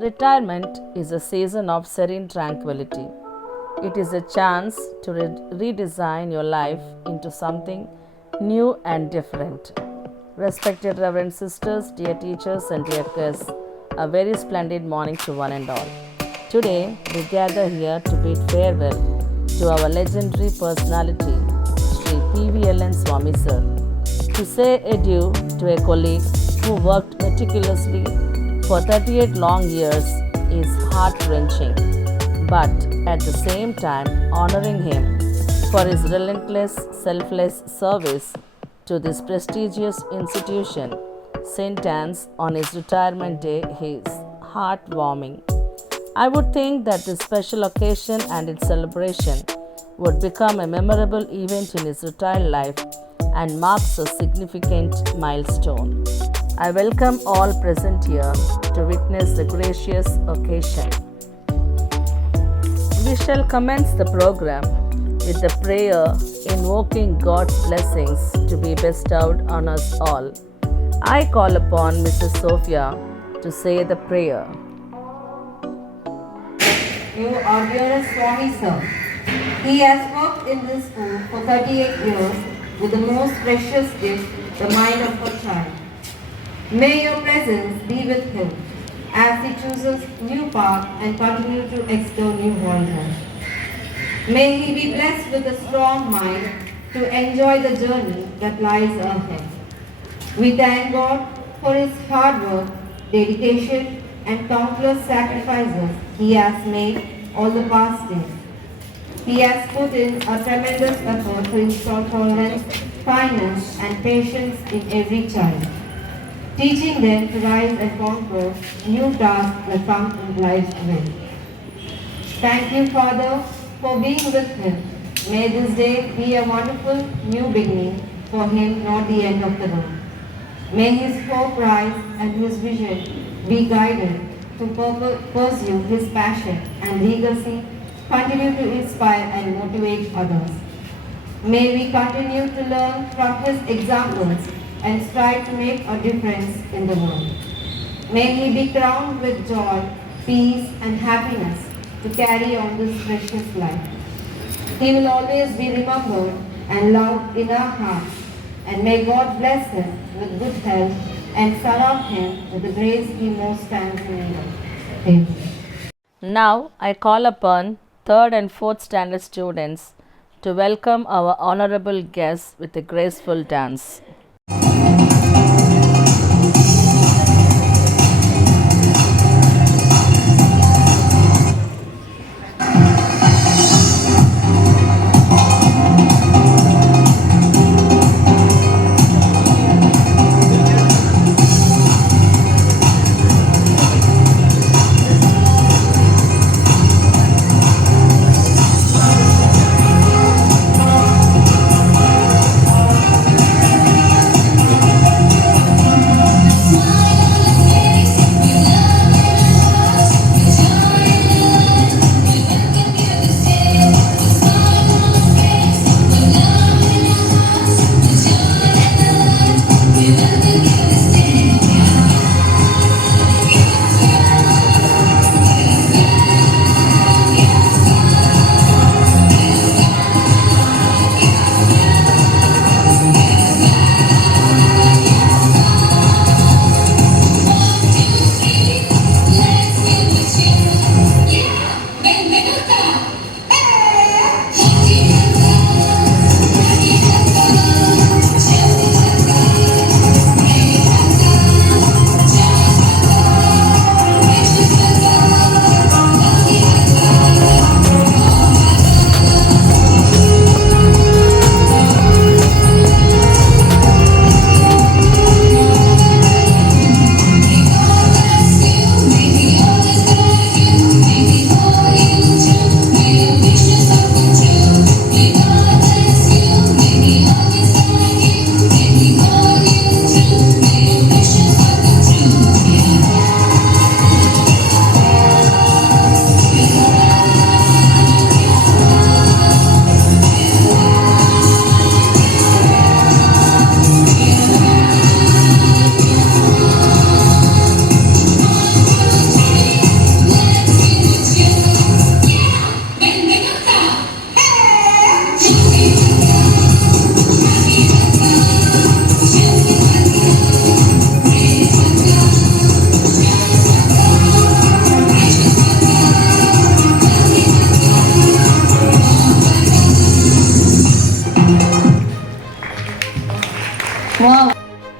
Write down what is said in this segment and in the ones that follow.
Retirement is a season of serene tranquility. It is a chance to redesign your life into something new and different. Respected Reverend Sisters, dear teachers, and dear guests, a very splendid morning to one and all. Today, we gather here to bid farewell to our legendary personality, Sri P.V.L.N. Swami Sir, to say adieu to a colleague who worked meticulously for 38 long years is heart-wrenching, but at the same time honoring him for his relentless, selfless service to this prestigious institution, St. Anne's, on his retirement day is heartwarming. I would think that this special occasion and its celebration would become a memorable event in his retired life and marks a significant milestone. I welcome all present here to witness the gracious occasion. We shall commence the program with a prayer invoking God's blessings to be bestowed on us all. I call upon Mrs. Sophia to say the prayer. You are dearest Swami Sir. He has worked in this school for 38 years with the most precious gift, the mind of a child. May your presence be with him as he chooses new path and continue to explore new horizons. May he be blessed with a strong mind to enjoy the journey that lies ahead. We thank God for his hard work, dedication, and countless sacrifices he has made all the past days. He has put in a tremendous effort to install tolerance, kindness, and patience in every child, teaching them to rise and conquer new tasks that come in life's way. Thank you, Father, for being with him. May this day be a wonderful new beginning for him, not the end of the road. May his hope rise and his vision be guided to pursue his passion and legacy, continue to inspire and motivate others. May we continue to learn from his examples and strive to make a difference in the world. May he be crowned with joy, peace, and happiness to carry on this precious life. He will always be remembered and loved in our hearts, and may God bless him with good health and surround him with the grace he most stands in need of. Amen. Now I call upon 3rd and 4th standard students to welcome our honorable guests with a graceful dance.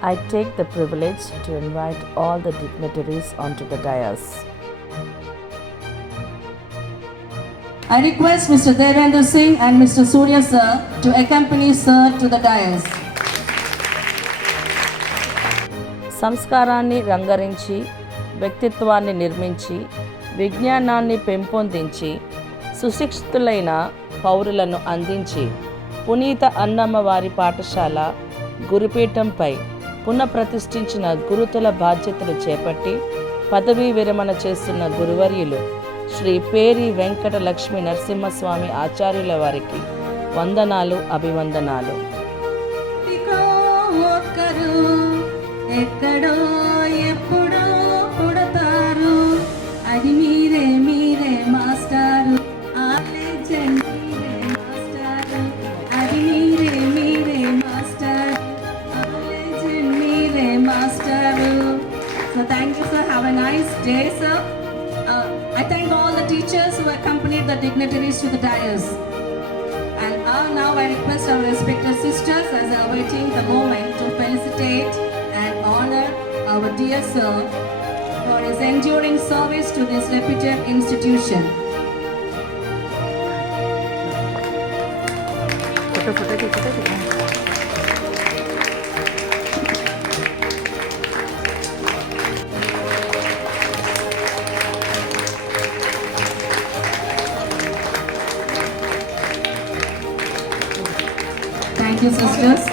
I take the privilege to invite all the dignitaries onto the dais. I request Mr. Devendra Singh and Mr. Surya sir to accompany sir to the dais. సంస్కారాన్ని రంగరించి, వ్యక్తిత్వాన్ని నిర్మించి, విజ్ఞానాన్ని పెంపొందించి, సుశిక్షితులైన పౌరులను అందించి, పునీత అన్నమ్మ వారి పాఠశాల గురుపీఠంపై పునఃప్రతిష్ఠించిన గురుతుల బాధ్యతలు చేపట్టి పదవీ విరమణ చేస్తున్న గురువర్యులు శ్రీ పేరి వెంకట లక్ష్మీ నరసింహస్వామి ఆచార్యుల వారికి వందనాలు, అభివందనాలు. ఎక్కడో ఎప్పుడో పుడతారు, అది మీరే మీరే మాస్టారు, ఆ లెజెండ్ మీరే మాస్టారు, అది మీరే మీరే మాస్టారు, ఆ లెజెండ్ మీరే మాస్టారు. So thank you sir, have a nice day sir. I thank all the teachers who accompanied the dignitaries to the dais. And now I request our respected sisters as they are waiting the moment to felicitate and honor our dear sir for his enduring service to this reputed institution. Thank you sisters.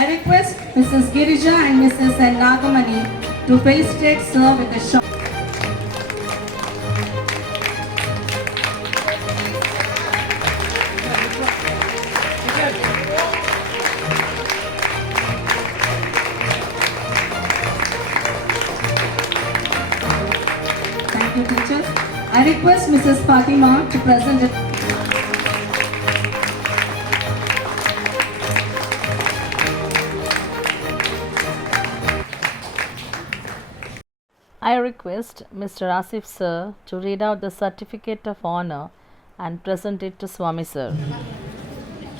I request Mrs. Girija and Mrs. Nagamani to felicitate sir with a short. Thank you teachers. I request Mrs. Fatima to present it. I request Mr. Asif sir to read out the certificate of honor and present it to Swami sir.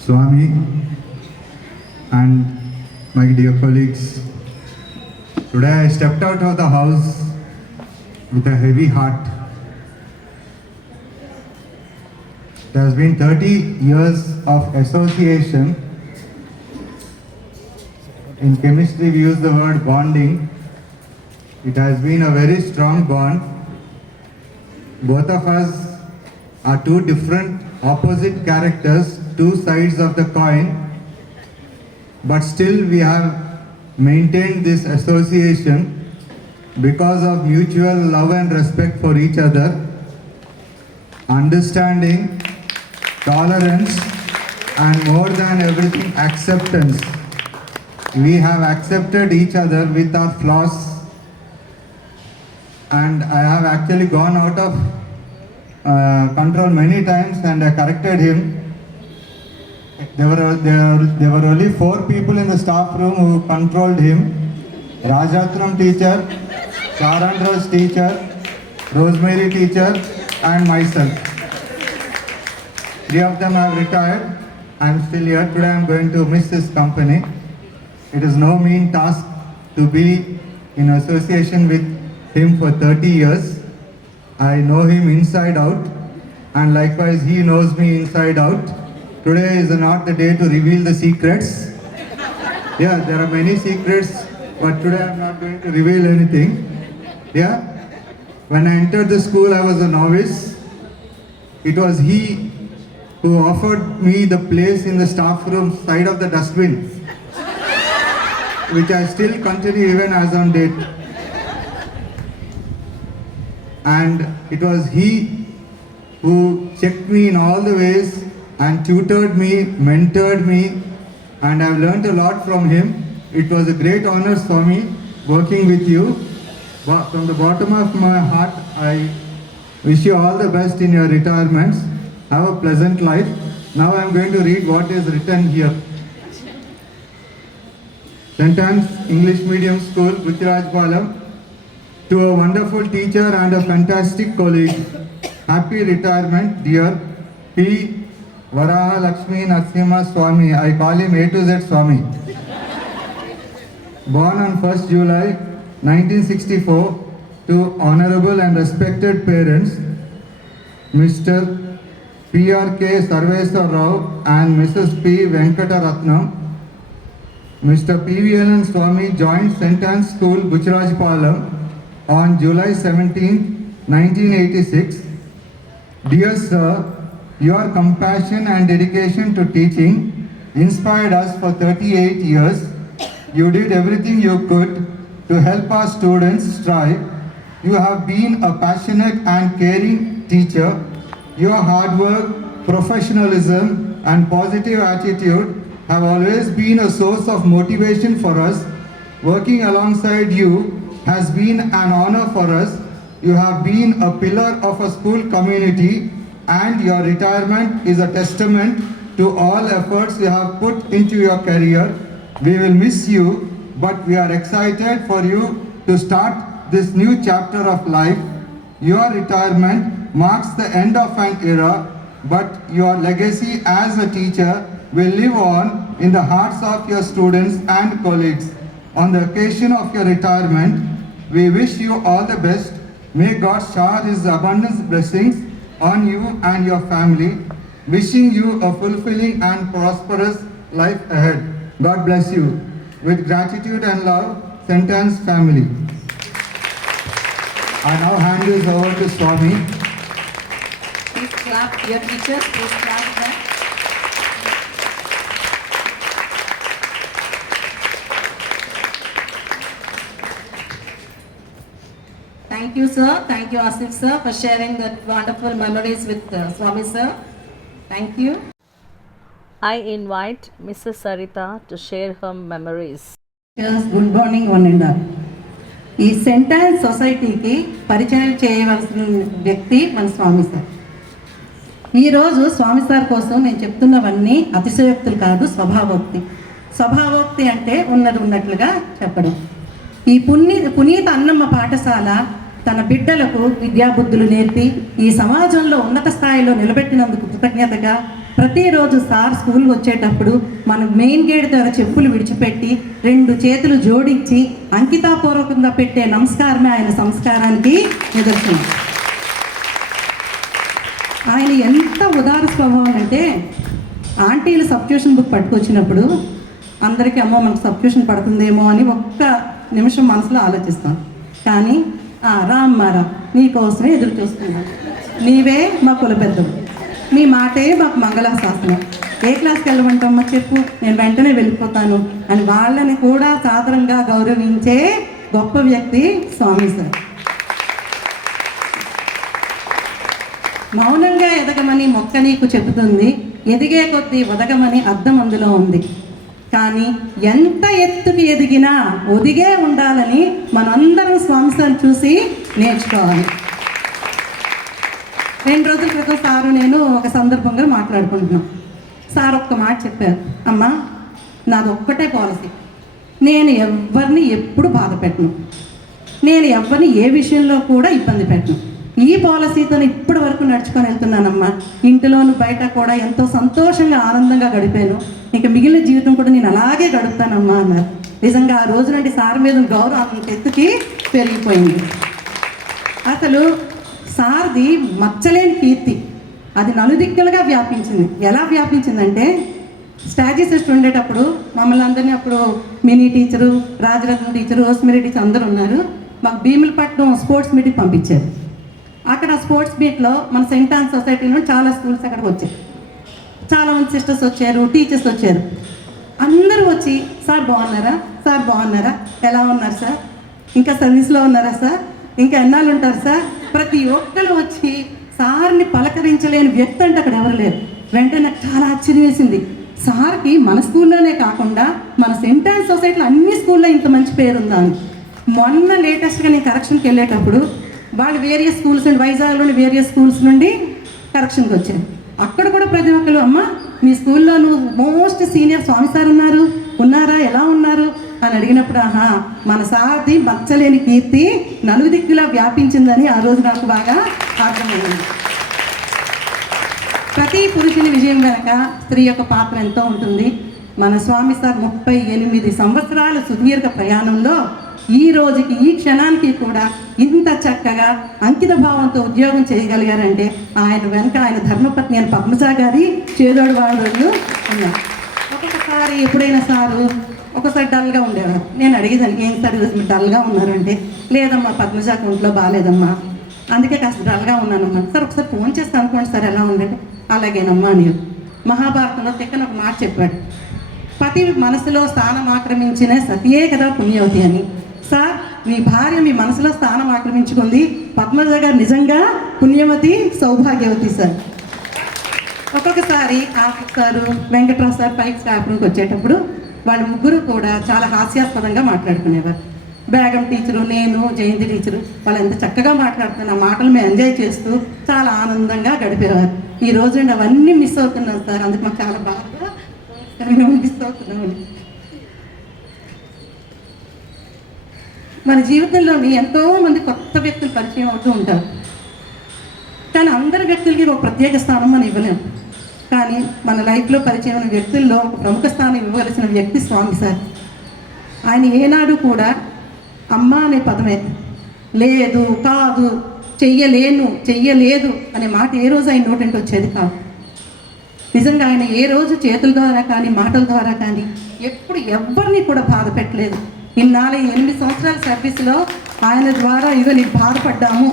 Swami and my dear colleagues, today I stepped out of the house with a heavy heart. It has been 30 years of association. In chemistry we use the word bonding. It has been a very strong bond. Both of us are two different opposite characters, two sides of the coin, but still we have maintained this association because of mutual love and respect for each other, understanding, tolerance, and more than everything, acceptance. We have accepted each other with our flaws, and I have actually gone out of control many times and I corrected him. There were only 4 people in the staff room who controlled him. Rajatram teacher, Sarandros teacher, Rosemary teacher and myself. 3 of them have retired. I am still here. Today I am going to miss this company. It is no mean task to be in association with him for 30 years. I know him inside out and likewise he knows me inside out. Today is not the day to reveal the secrets. Yeah, there are many secrets, but today I am not going to reveal anything. Yeah, when I entered the school I was a novice. It was he who offered me the place in the staff room side of the dustbin, which I still continue even as on date. And it was he who checked me in all the ways and tutored me, mentored me, and I've learned a lot from him. It was a great honor for me working with you. From the bottom of my heart, I wish you all the best in your retirements. Have a pleasant life. Now I am going to read what is written here. St. Anne's English Medium School, Buchirajpalam. To a wonderful teacher and a fantastic colleague, happy retirement, dear P. Varaha Lakshmi Narasimha Swami. I call him A to Z Swami. Born on 1st July 1964 to honorable and respected parents, Mr. P.R.K. Sarveswar Rao and Mrs. P. Venkataratnam. Mr. P.V.L.N. Swami joined St. Anne's School, Buchirajpalam on July 17, 1986. Dear Sir, your compassion and dedication to teaching inspired us for 38 years. You did everything you could to help our students strive. You have been a passionate and caring teacher. Your hard work, professionalism, and positive attitude have always been a source of motivation for us. Working alongside you has been an honor for us. You have been a pillar of a school community, and your retirement is a testament to all efforts you have put into your career. We will miss you, but we are excited for you to start this new chapter of life. Your retirement marks the end of an era, but your legacy as a teacher will live on in the hearts of your students and colleagues. On the occasion of your retirement, we wish you all the best. May God shower His abundant blessings on you and your family. Wishing you a fulfilling and prosperous life ahead. God bless you. With gratitude and love, St. Anne's family. I now hand this over to Swami. Please clap, your teachers, please clap them. Thank you, sir. Thank you, Asif sir, for sharing that wonderful memories with Swami sir. Thank you. I invite Mrs. Sarita to share her memories. Good morning one and all. ఈ cent yawns సొసైటీకి పరిచయం చేయవలసిన వ్యక్తి మన స్వామి sir. ఈరోజు స్వామి sir కోసం నేను చెప్తున్నవన్నీ అతిశయోక్తులు కాదు, స్వభావోక్తి. స్వభావోక్తి అంటే ఉన్నది ఉన్నట్లుగా చెప్పడం. ఈ పునీత అన్నమ్మ పాఠశాల తన బిడ్డలకు విద్యాబుద్ధులు నేర్పి ఈ సమాజంలో ఉన్నత స్థాయిలో నిలబెట్టినందుకు కృతజ్ఞతగా ప్రతిరోజు సార్ స్కూల్కి వచ్చేటప్పుడు మనం మెయిన్ గేట్ ద్వారా చెప్పులు విడిచిపెట్టి 2 చేతులు జోడించి అంకితాపూర్వకంగా పెట్టే నమస్కారమే ఆయన సంస్కారానికి నిదర్శనం. ఆయన ఎంత ఉదార స్వభావం అంటే ఆంటీలు సబ్స్టిట్యూషన్ బుక్ పట్టుకొచ్చినప్పుడు అందరికీ అమ్మో మనకు సబ్స్టిట్యూషన్ పడుతుందేమో అని ఒక్క నిమిషం మనసులో ఆలోచిస్తాం. కానీ రామ్మారా నీకోసమే ఎదురు చూస్తున్నాను, నీవే మా కులపెద్దవు, నీ మాటే మాకు మంగళాశాసనం, ఏ క్లాస్కి వెళ్ళమంటామో చెప్పు, నేను వెంటనే వెళ్ళిపోతాను అని వాళ్ళని కూడా సాదరంగా గౌరవించే గొప్ప వ్యక్తి స్వామి సార్. మౌనంగా ఎదగమని మొక్క నీకు చెబుతుంది, ఎదిగే కొద్దీ ఒదగమని అర్థం అందులో ఉంది. కానీ ఎంత ఎత్తుకి ఎదిగినా ఒదిగే ఉండాలని మనందరం స్వామి సార్ చూసి నేర్చుకోవాలి. 2 రోజుల క్రితం సారు నేను ఒక సందర్భంగా మాట్లాడుకుంటున్నాం. సార్ ఒక్క మాట చెప్పారు, అమ్మా నాది ఒక్కటే పాలసీ, నేను ఎవరిని ఎప్పుడు బాధ పెట్టను, నేను ఎవరిని ఏ విషయంలో కూడా ఇబ్బంది పెట్టను. ఈ పాలసీతో ఇప్పటి వరకు నడుచుకొని వెళ్తున్నానమ్మా. ఇంటిలోను బయట కూడా ఎంతో సంతోషంగా ఆనందంగా గడిపాను, ఇంకా మిగిలిన జీవితం కూడా నేను అలాగే గడుపుతానమ్మా అన్నారు. నిజంగా ఆ రోజు నుండి సార్ మీద గౌరవం అంత ఎత్తుకి పెరిగిపోయింది. అసలు సార్ది మచ్చలేని కీర్తి, అది నలుదిక్కలుగా వ్యాపించింది. ఎలా వ్యాపించిందంటే స్టాజీ సిస్టర్ ఉండేటప్పుడు మమ్మల్ని అందరినీ అప్పుడు mini teacher, Rajaratna teacher, rosemary teacher అందరూ ఉన్నారు. మాకు భీములపట్నం స్పోర్ట్స్ మీట్కి పంపించారు. అక్కడ స్పోర్ట్స్ మీట్లో మన సెయింట్ ఆన్ సొసైటీలో చాలా స్కూల్స్ అక్కడికి వచ్చాయి. చాలామంది సిస్టర్స్ వచ్చారు, టీచర్స్ వచ్చారు. అందరూ వచ్చి సార్ బాగున్నారా, సార్ బాగున్నారా, ఎలా ఉన్నారు సార్, ఇంకా సర్వీస్లో ఉన్నారా సార్, ఇంకా ఎన్నాళ్ళు ఉంటారు సార్, ప్రతి ఒక్కరు వచ్చి సార్ని పలకరించలేని వ్యక్తి అంటే అక్కడ ఎవరు లేరు. వెంటనే నాకు చాలా ఆశ్చర్యం వేసింది. సార్కి మన స్కూల్లోనే కాకుండా మన సెయింట్ ఆన్ సొసైటీలో అన్ని స్కూల్లో ఇంత మంచి పేరు ఉందా అని. మొన్న లేటెస్ట్గా నేను కరెక్షన్కి వెళ్ళేటప్పుడు వాళ్ళు వేరియస్ స్కూల్స్ నుండి, వైజాగ్లోని వేరియస్ స్కూల్స్ నుండి కరెక్షన్కి వచ్చారు. అక్కడ కూడా ప్రతి ఒక్కరు, అమ్మ మీ స్కూల్లో నువ్వు మోస్ట్ సీనియర్ స్వామి సార్ ఉన్నారా, ఎలా ఉన్నారు అని అడిగినప్పుడు, ఆహా మన సార్ది మచ్చలేని కీర్తి నలుదిక్కులా వ్యాపించిందని ఆ రోజు నాకు బాగా అర్థమైంది. ప్రతి పురుషుని విజయం వెనక స్త్రీ యొక్క పాత్ర ఎంతో ఉంటుంది. మన స్వామి సార్ 38 సంవత్సరాల సుదీర్ఘ ప్రయాణంలో ఈ రోజుకి, ఈ క్షణానికి కూడా ఇంత చక్కగా అంకిత భావంతో ఉద్యోగం చేయగలిగారంటే ఆయన వెనక ఆయన ధర్మపత్ని అని పద్మజ గారి చేదోడు వాడోళ్ళు ఉన్నారు. ఒక్కొక్కసారి ఎప్పుడైనా సారు ఒకసారి డల్గా ఉండేవారు. నేను అడిగేదానికి, ఏం సార్ ఈరోజు మీరు డల్గా ఉన్నారంటే, లేదమ్మా పద్మజాకు ఒంట్లో బాగాలేదమ్మా, అందుకే కాస్త డల్గా ఉన్నానమ్మా. సార్ ఒకసారి ఫోన్ చేస్తాను అనుకోండి సార్ ఎలా ఉందంటే, అలాగేనమ్మా అని. మహాభారతంలో తిక్కన ఒక మాట చెప్పాడు, పతి మనసులో స్థానం ఆక్రమించిన సతియే కదా పుణ్యవతి అని. సార్ మీ భార్య మీ మనసులో స్థానం ఆక్రమించుకుంది, పద్మజ గారు నిజంగా పుణ్యవతి, సౌభాగ్యవతి సార్. ఒక్కొక్కసారి ఆఫీస్ సారు, వెంకట్రావు సార్ పైకి స్టాఫ్ రూమ్కి వచ్చేటప్పుడు వాళ్ళ ముగ్గురు కూడా చాలా హాస్యాస్పదంగా మాట్లాడుకునేవారు. బేగం టీచరు, నేను, జయంతి టీచరు, వాళ్ళు ఎంత చక్కగా మాట్లాడుతున్న మాటలు మేము ఎంజాయ్ చేస్తూ చాలా ఆనందంగా గడిపేవారు. ఈ రోజు అవన్నీ మిస్ అవుతున్నాం సార్, అందుకు మాకు చాలా బాగా మిస్ అవుతున్నామని. మన జీవితంలోని ఎంతోమంది కొత్త వ్యక్తులు పరిచయం అవుతూ ఉంటారు, కానీ అందరి వ్యక్తులకి ఒక ప్రత్యేక స్థానం మనం ఇవ్వలేము. కానీ మన లైఫ్లో పరిచయం అయిన వ్యక్తుల్లో ఒక ప్రముఖ స్థానం ఇవ్వవలసిన వ్యక్తి స్వామి సార్. ఆయన ఏనాడు కూడా అమ్మ అనే పదమే, లేదు, కాదు, చెయ్యలేదు అనే మాట ఏ రోజు ఆయన నోటంటే వచ్చేది కాదు. నిజంగా ఆయన ఏ రోజు చేతుల ద్వారా కానీ మాటల ద్వారా కానీ ఎప్పుడు ఎవరిని కూడా బాధ పెట్టలేదు. ఇన్నాళ్ళు 8 సంవత్సరాల సర్వీస్లో ఆయన ద్వారా ఇదో నేను బాధపడ్డాము,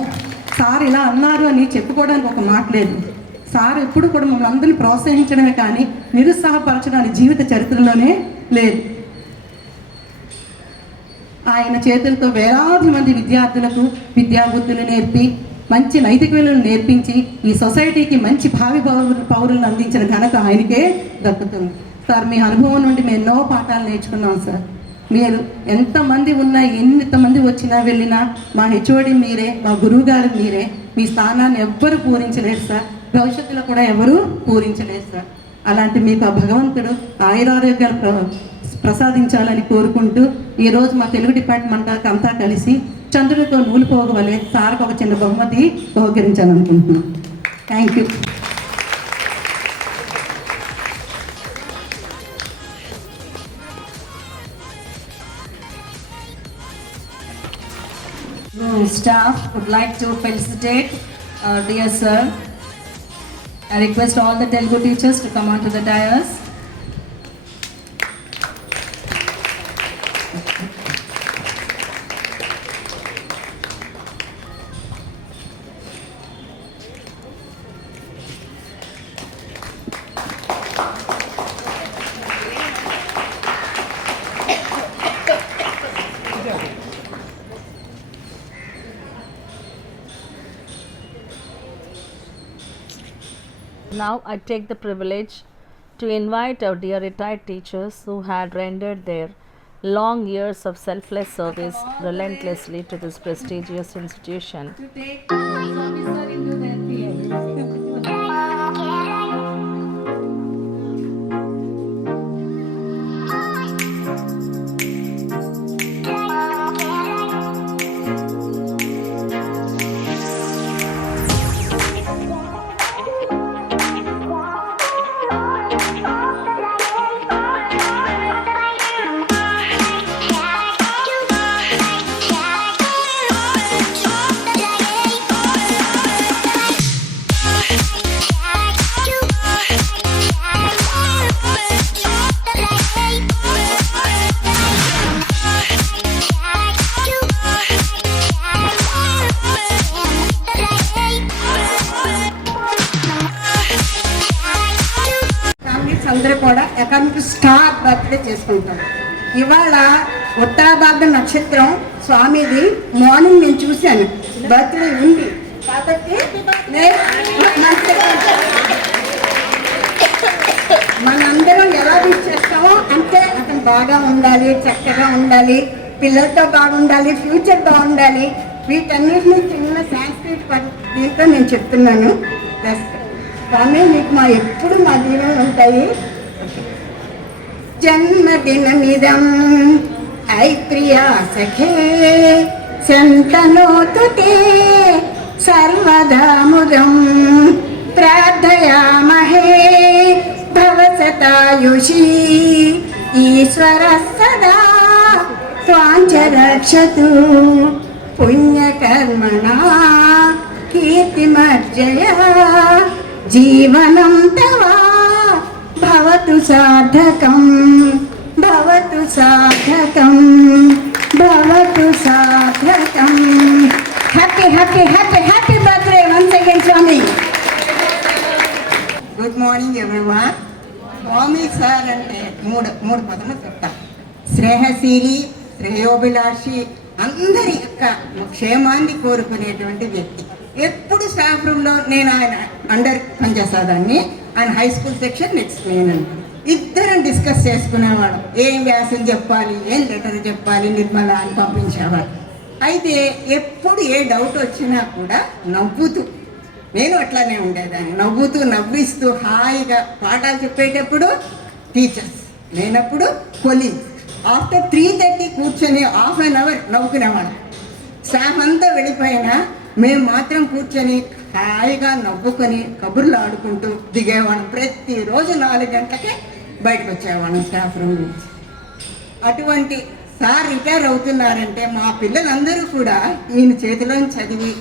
సార్ ఇలా అన్నారు అని చెప్పుకోవడానికి ఒక మాట లేదు. సార్ ఎప్పుడు కూడా మమ్మల్ని అందరినీ ప్రోత్సహించడమే కానీ నిరుత్సాహపరచడానికి జీవిత చరిత్రలోనే లేదు. ఆయన చేతులతో వేలాది మంది విద్యార్థులకు విద్యాబుద్ధులు నేర్పి, మంచి నైతిక విలువలు నేర్పించి ఈ సొసైటీకి మంచి భావి పౌరులను అందించిన ఘనత ఆయనకే దక్కుతుంది. సార్ మీ అనుభవం నుండి మేము ఎన్నో పాఠాలు నేర్చుకున్నాం సార్. మీరు ఎంతమంది ఉన్నా, ఎంతమంది వచ్చినా వెళ్ళినా మా హెచ్ఓడి మీరే, మా గురువు గారు మీరే. మీ స్థానాన్ని ఎవ్వరూ పూరించలేరు సార్, భవిష్యత్తులో కూడా ఎవరూ పూరించలేరు సార్. అలాంటి మీకు ఆ భగవంతుడు ఆయురారోగ్యాలు ప్రసాదించాలని కోరుకుంటూ ఈరోజు మా తెలుగు డిపార్ట్మెంట్ అంతా కలిసి చంద్రుడితో నూలు పోగవలే సార్కు ఒక చిన్న బహుమతి బహుకరించాలనుకుంటున్నాను. Thank you. Staff would like to felicitate our dear sir. I request all the Telugu teachers to come on to the dais. Now I take the privilege to invite our dear retired teachers who had rendered their long years of selfless service relentlessly to this prestigious institution. To take Swami sir into their field. అందరూ కూడా economic star birthday చేసుకుంటారు. ఇవాళ ఉత్తరాభాద్ర నక్షత్రం స్వామిది morning నేను చూశాను, birthday ఉంది కాబట్టి మనందరం ఎలా విష్ చేస్తామో అంతే అతను బాగా ఉండాలి, చక్కగా ఉండాలి, పిల్లలతో బాగుండాలి, ఫ్యూచర్ బాగుండాలి, వీటన్నిటిని చిన్న సాంస్క్రిట్ దీంట్లో నేను చెప్తున్నాను. ప్లస్ స్వామి మీకు ఎప్పుడు మా దీవెనలు ఉంటాయి. జన్మదినమిదం ఐ ప్రియా సఖే శంతనోతు తే సర్వదా ముదం ప్రార్థయామహే భవ శతాయుషీ ఈశ్వర సదా త్వాంచ రక్షతు పుణ్యకర్మణా కీర్తిమర్జయ జీవనం తవ భవతు సార్థకం భవతు సార్థకం భవతు సార్థకం. Happy happy happy happy birthday once again Swami. Good morning everyone. Swami sir అంటే మూడు పదములు చెప్తా. స్నేహశీలి, శ్రేయోభిలాషి, అందరి యొక్క క్షేమాన్ని కోరుకునేటువంటి వ్యక్తి. ఎప్పుడు స్టాఫ్ రూమ్లో నేను ఆయన అండర్ పనిచేసేదాన్ని, ఆయన హై స్కూల్ సెక్షన్ నెక్స్ట్ నేను ఇద్దరం డిస్కస్ చేసుకునేవాళ్ళం. ఏం వ్యాసం చెప్పాలి, ఏం లెటర్ చెప్పాలి, నిర్మల అని పంపించేవాడు. అయితే ఎప్పుడు ఏ డౌట్ వచ్చినా కూడా నవ్వుతూ, నేను అట్లానే ఉండేదాన్ని, నవ్వుతూ నవ్విస్తూ హాయిగా పాఠాలు చెప్పేటప్పుడు టీచర్స్, లేనప్పుడు కొలీగ్స్. ఆఫ్టర్ 3:30 కూర్చొని ½ an hour నవ్వుకునేవాళ్ళం. స్టాఫ్ అంతా వెళ్ళిపోయినా మేము మాత్రం కూర్చొని హాయిగా నవ్వుకొని కబుర్లు ఆడుకుంటూ దిగేవాళ్ళం. ప్రతిరోజు 4 గంటలకే బయటకు వచ్చేవాళ్ళం స్టాఫ్ రూమ్ నుంచి. అటువంటి సార్ రిటైర్ అవుతున్నారంటే మా పిల్లలందరూ కూడా ఈయన చేతిలో చదివి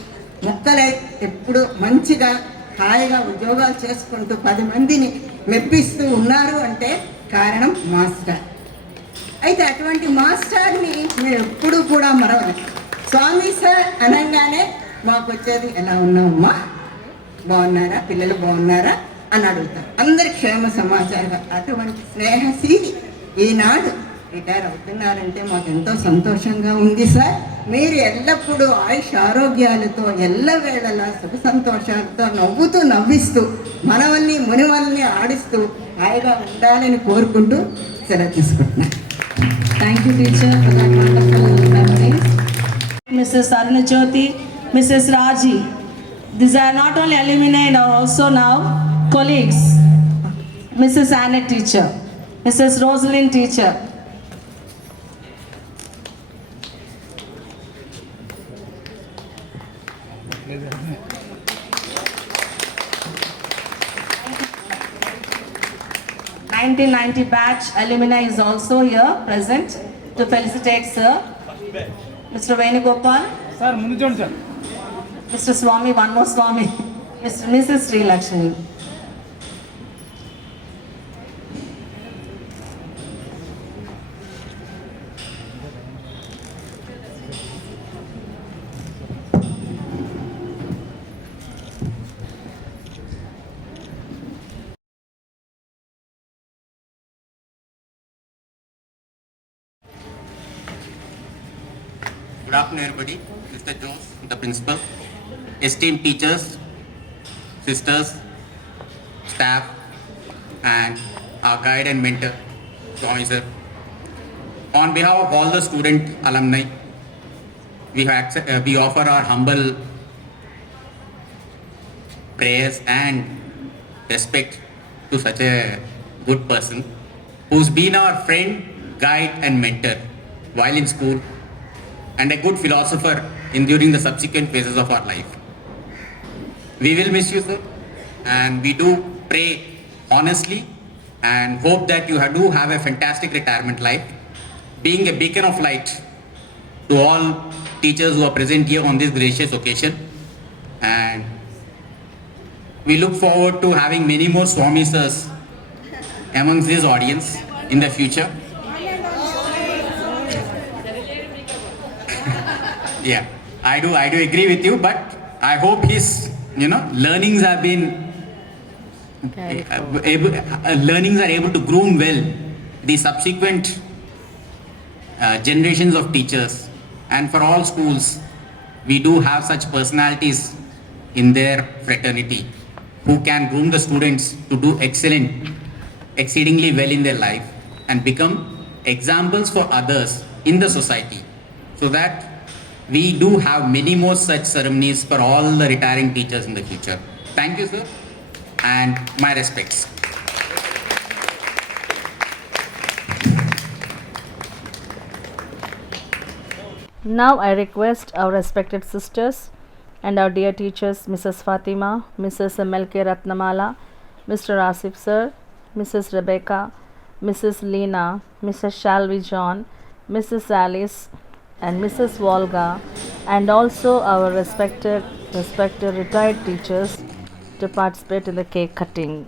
మొక్కలై ఎప్పుడు మంచిగా హాయిగా ఉద్యోగాలు చేసుకుంటూ 10 మందిని మెప్పిస్తూ ఉన్నారు అంటే కారణం మాస్టర్. అయితే అటువంటి మాస్టర్ని మేము ఎప్పుడూ కూడా మరవలేదు. స్వామి సార్ అనగానే మాకు వచ్చేది ఎలా ఉన్నామమ్మా, బాగున్నారా, పిల్లలు బాగున్నారా అని అడుగుతారు. అందరి క్షేమ సమాచారం. అటువంటి స్నేహశీలి ఈనాడు రిటైర్ అవుతున్నారంటే మాకు ఎంతో సంతోషంగా ఉంది సార్. మీరు ఎల్లప్పుడూ ఆయుష్ ఆరోగ్యాలతో ఎల్లవేళలా సుఖ సంతోషాలతో నవ్వుతూ నవ్విస్తూ మనవల్ని మునివల్ని ఆడిస్తూ హాయిగా ఉండాలని కోరుకుంటూ సెలవు తీసుకుంటున్నాను. Thank you, teacher, for that wonderful memories. Mrs. Aruna Jyoti, Mrs. Raji. These are not only alumni, but also now colleagues. Mrs. Annette teacher, Mrs. Rosalind teacher. '90 batch alumni is also here present to felicitate sir. Mr. Venugopal. Sir, mundu chudandi sir. Mr. Swami, one more Swami. Mrs. Sri Lakshmi. Good afternoon, everybody. Mr. Jones, the principal, esteemed teachers, sisters, staff, and our guide and mentor, Swami sir. On behalf of all the student alumni, we offer our humble prayers and respect to such a good person who's been our friend, guide, and mentor while in school, and a good philosopher during the subsequent phases of our life. We will miss you, sir, and we do pray honestly and hope that you do have a fantastic retirement life, being a beacon of light to all teachers who are present here on this gracious occasion. And we look forward to having many more Swami sirs amongst this audience in the future. Yeah, I do agree with you, but I hope his learnings have been learnings are able to groom well the subsequent generations of teachers. And for all schools, we do have such personalities in their fraternity who can groom the students to do exceedingly well in their life and become examples for others in the society so that we do have many more such ceremonies for all the retiring teachers in the future. Thank you, sir, and my respects. Now I request our respected sisters and our dear teachers, Mrs. Fatima, Mrs. MLK Ratnamala, Mr. Asif sir, Mrs. Rebecca, Mrs. Lena, Mrs. Shalvi John, Mrs. Alice and Mrs. Volga, and also our respected retired teachers to participate in the cake cutting.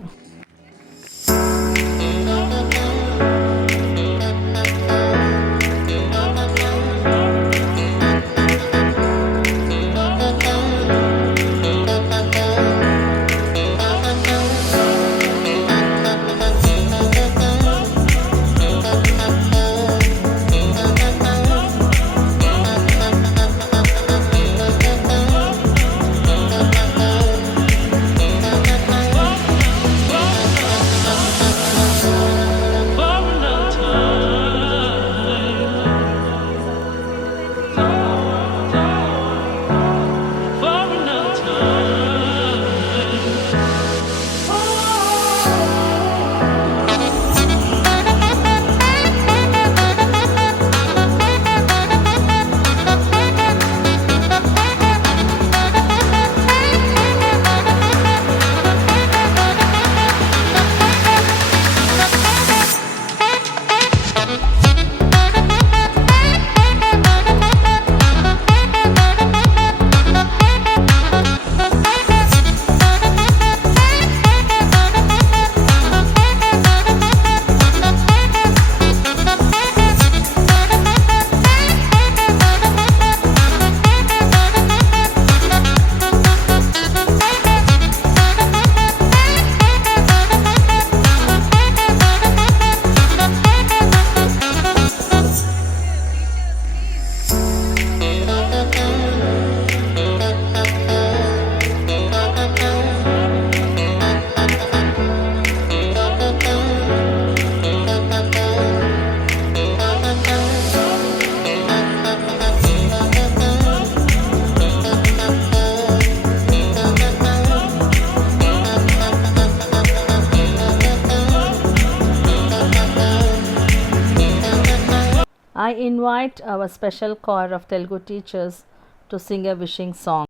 I invite our special choir of Telugu teachers to sing a wishing song.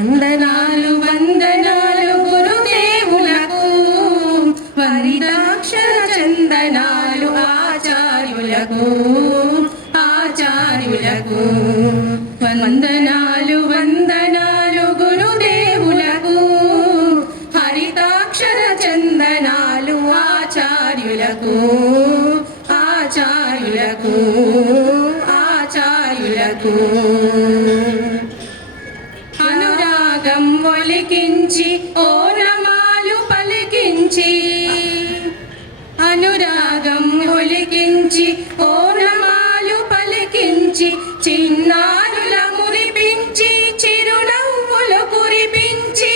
వందనాలు వందనాలు గురుదేవులకు, వరిదాక్షర చందనాలు ఆచార్యులకు, ఆచార్యులకు. వందనాలు వందనాలు గురుదేవులకు, హరితాక్షర చందనాలు ఆచార్యులకు, ఆచార్యులకు, ఆచార్యులకు. అనురాగం ఒలికించి ఓనమాలు పలికించి, అనురాగం ఒలికించి ఓనమాలు పలికించి, చిన్నారుల మురిపించి చిరునవ్వులు కురిపించి.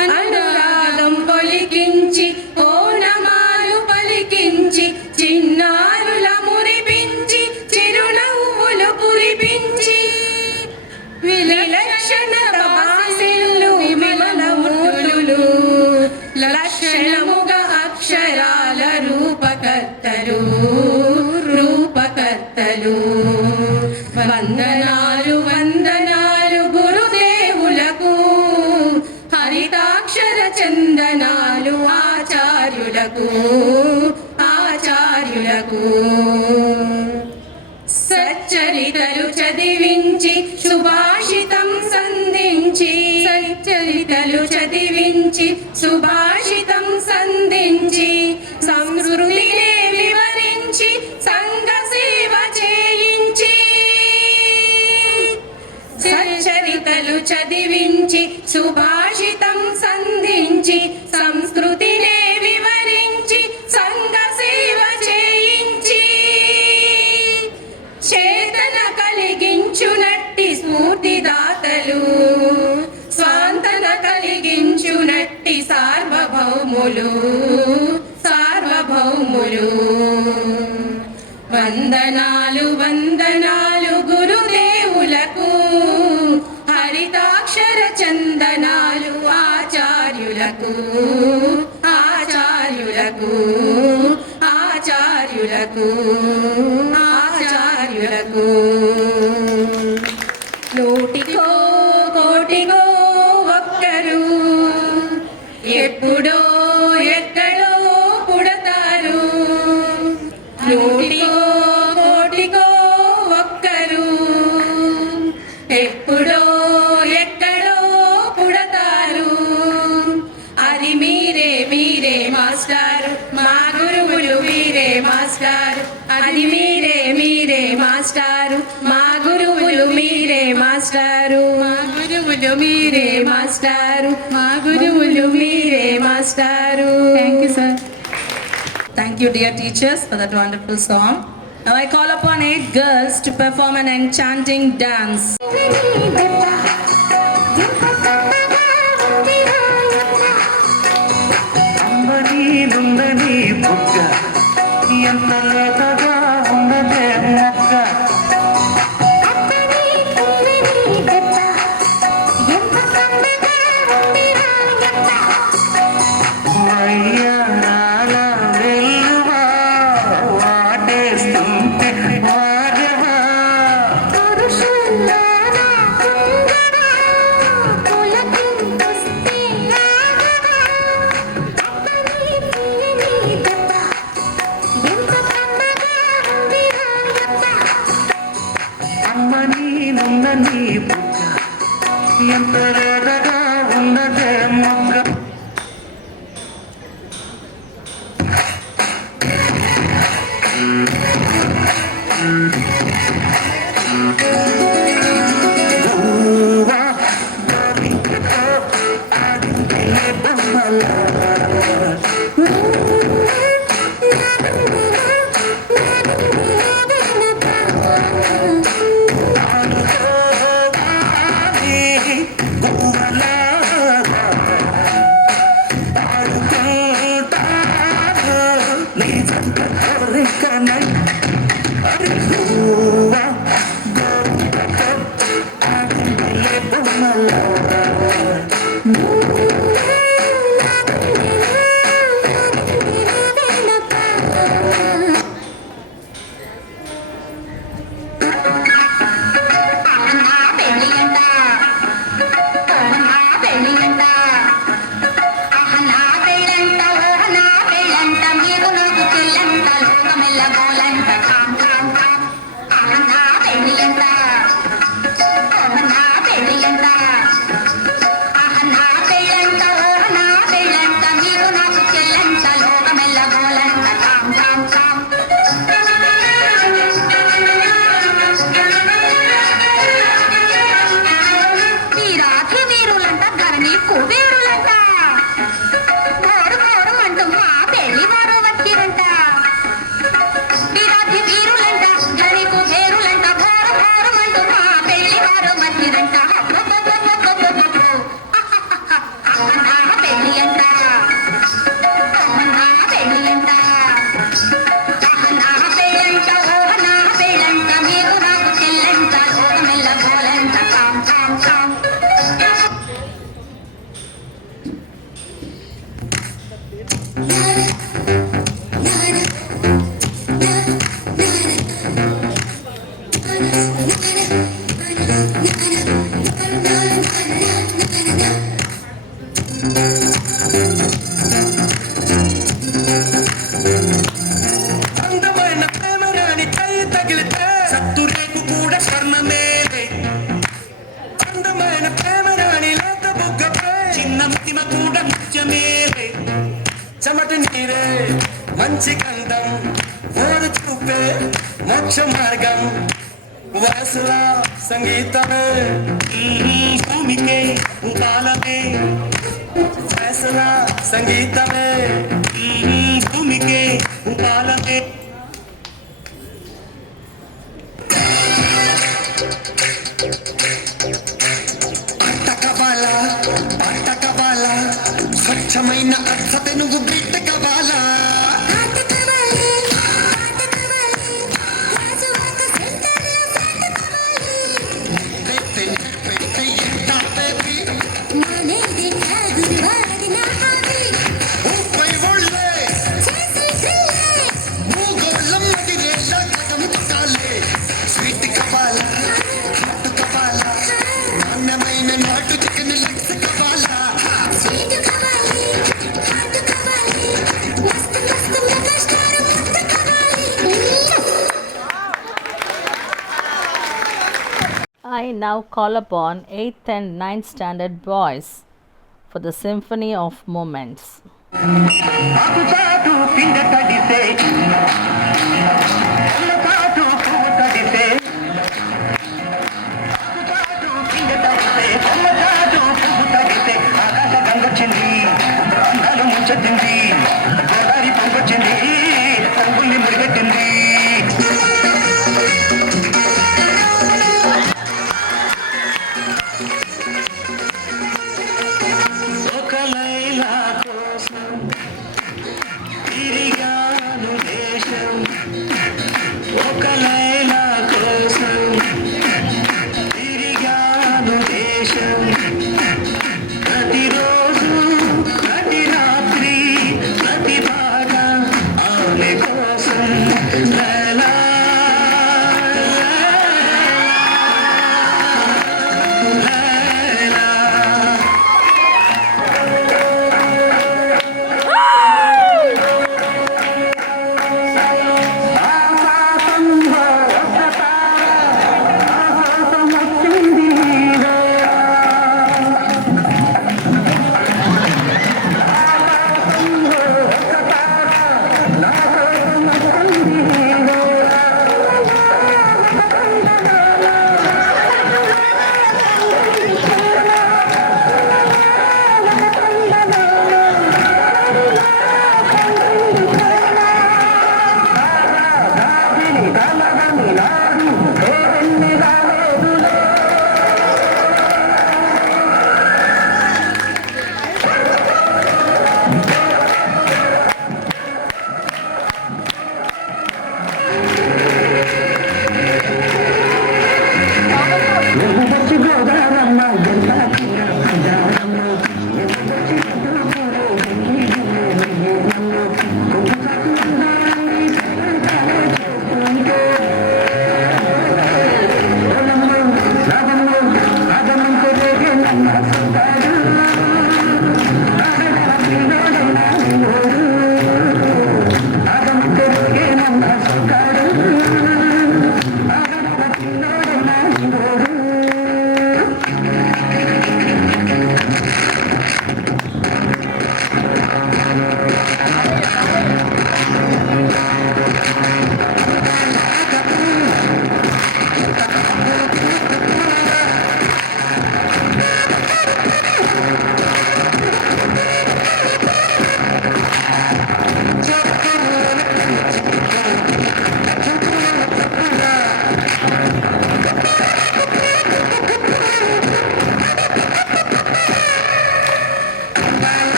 అనురాగం ఒలికించి ఓనమాలు పలికించి, చిన్నారుల మురిపించి చిరునవ్వులు కురిపించి. విలక్షణ తపాసిల్లు విమలములు, లక్షణముగా అక్షరాల రూపకర్తలు, రూపకర్తలు. వందనాలు వందనాలు గురుదేవులకు, హరితాక్షర చందనాలు ఆచార్యులకు, ఆచార్యులకు. సచ్చరితలు చదివించి సుభాషితం సంధించి, సచ్చరితలు చదివించి సుభాషితం సంధించి, సంస్కృతినే వివరించి సంఘ సుభాషితం సంధించి సంస్కృతినే వివరించి సంఘ సేవ చేయించి చేతన కలిగించునట్టి స్ఫూర్తిదాతలు స్వాంతన కలిగించునట్టి సార్వభౌములు వందనాలు వందనాలు గురుదేవులకు హరితాక్షర చందనాలు ఆచార్యులకు ఆచార్యులకు ఆచార్యులకు ఆచార్యులకు నూటికో కోటికో ఒక్కరు ఎప్పుడో ఎక్కడో పుడతారు నూటికో కోటికో ఒక్కరు ఎప్పుడో ఎక్కడో పుడతారు అది మీరే మీరే మాస్టారు మా గురువులు మీరే మాస్టారు అది మీరే మీరే మాస్టారు మా గురువులు మీరే మాస్టారు మా గురువులు మీరే మాస్టారు మా గురువులు మీరే మాస్టారు thank you sir. Thank you, dear teachers, for that wonderful song. Now I call upon 8 girls to perform an enchanting dance. చెమట నీరే మంచి గంధం ఓరు చూపే మోక్ష మార్గం వయసులా సంగీతమే భూమికే ఉపాలమే వయసులా సంగీతమే భూమికే ఉపాలమే పంట కబాలా స్వచ్ఛమైన అర్థత నువ్వు బిడ్డ Kabbalah sweet Kabbalah hot Kabbalah నాణ్యమైన నాటు chicken legs Kabbalah I now call upon 8th and 9th standard boys for the Symphony of Moments. ఆకుచాటు పిండ తడిసే అల్లచాటు పువ్వు తడిసే ఆకుచాటు పిండ తడిసే అల్లచాటు పువ్వు తడిసే ఆకాశ గంగొచ్చింది అందాలు ముంచెత్తింది గోదావరి పొంగొచ్చింది రంగుల్ని ముడిగెట్టింది ఒక లైలా కోసం తిరిగాను దేశం ఒక లైలా కోసం తిరిగాను దేశం ప్రతిరోజు ప్రతి రాత్రి ప్రతి బాట ఆమె కోసం లైలా లైలా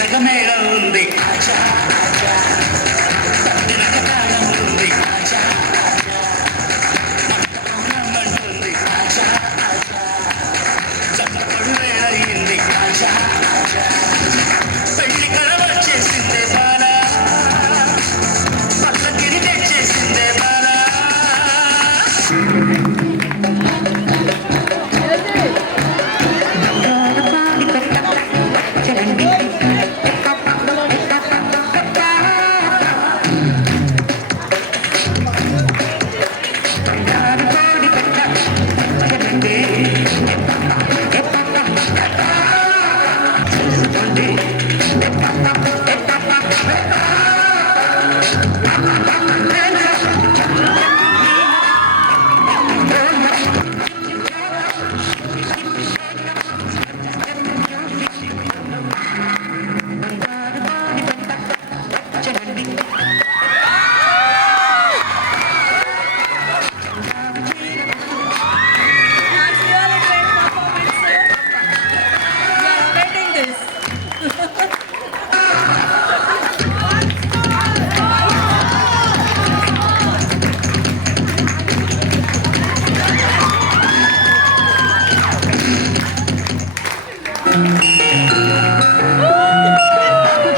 తెగ మేడ ఉంది ఉంది అంటుంది చప్పడు వేళయింది పెళ్లి కళ వచ్చేసిందే బాల పల్లకిని తెచ్చేసిందే బాల That's really great performance, sir. We are awaiting this.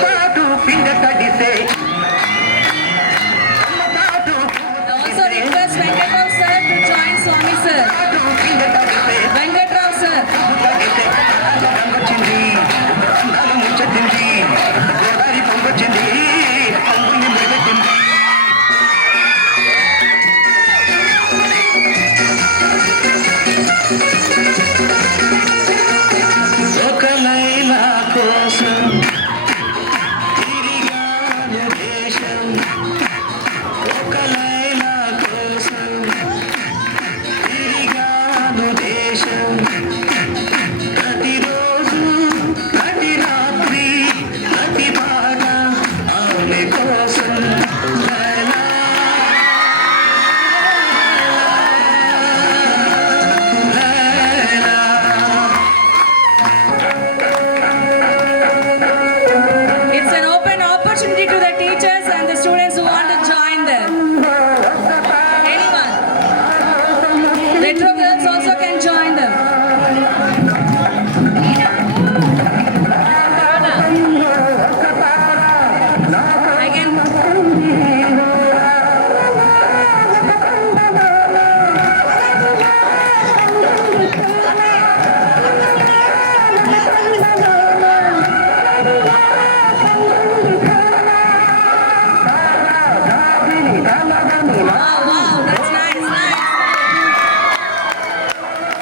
పాటు పిండ తడిసే Also request Venkatrao sir to join Swami sir. పిండ తడిసే Venkatrao sir. వచ్చింది అందాలు ముచ్చటింది గోదారి పొంగొచ్చింది పొంగుని మెగటింది ఒక లైలా కోసం తిరిగాను దేశం ఒక లైలా కోసం తిరిగాను దేశం ప్రతిరోజు ప్రతి రాత్రి ప్రతి పాట ఆమె కోసం Laila Laila It's an open opportunity to the teachers and the students who want to join them. Anyone? Retro girls also can join them. I can. Wow, wow, that's nice, nice.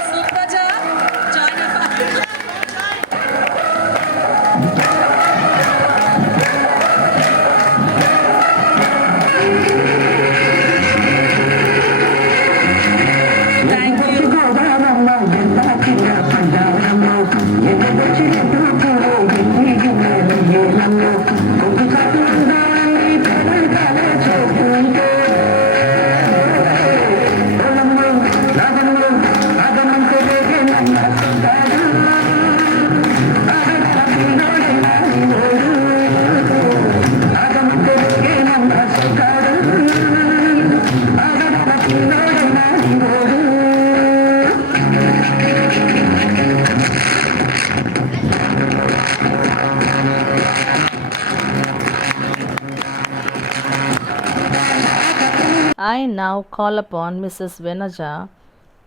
Supraja, join the party. Thank you. I now call upon Mrs. Venaja,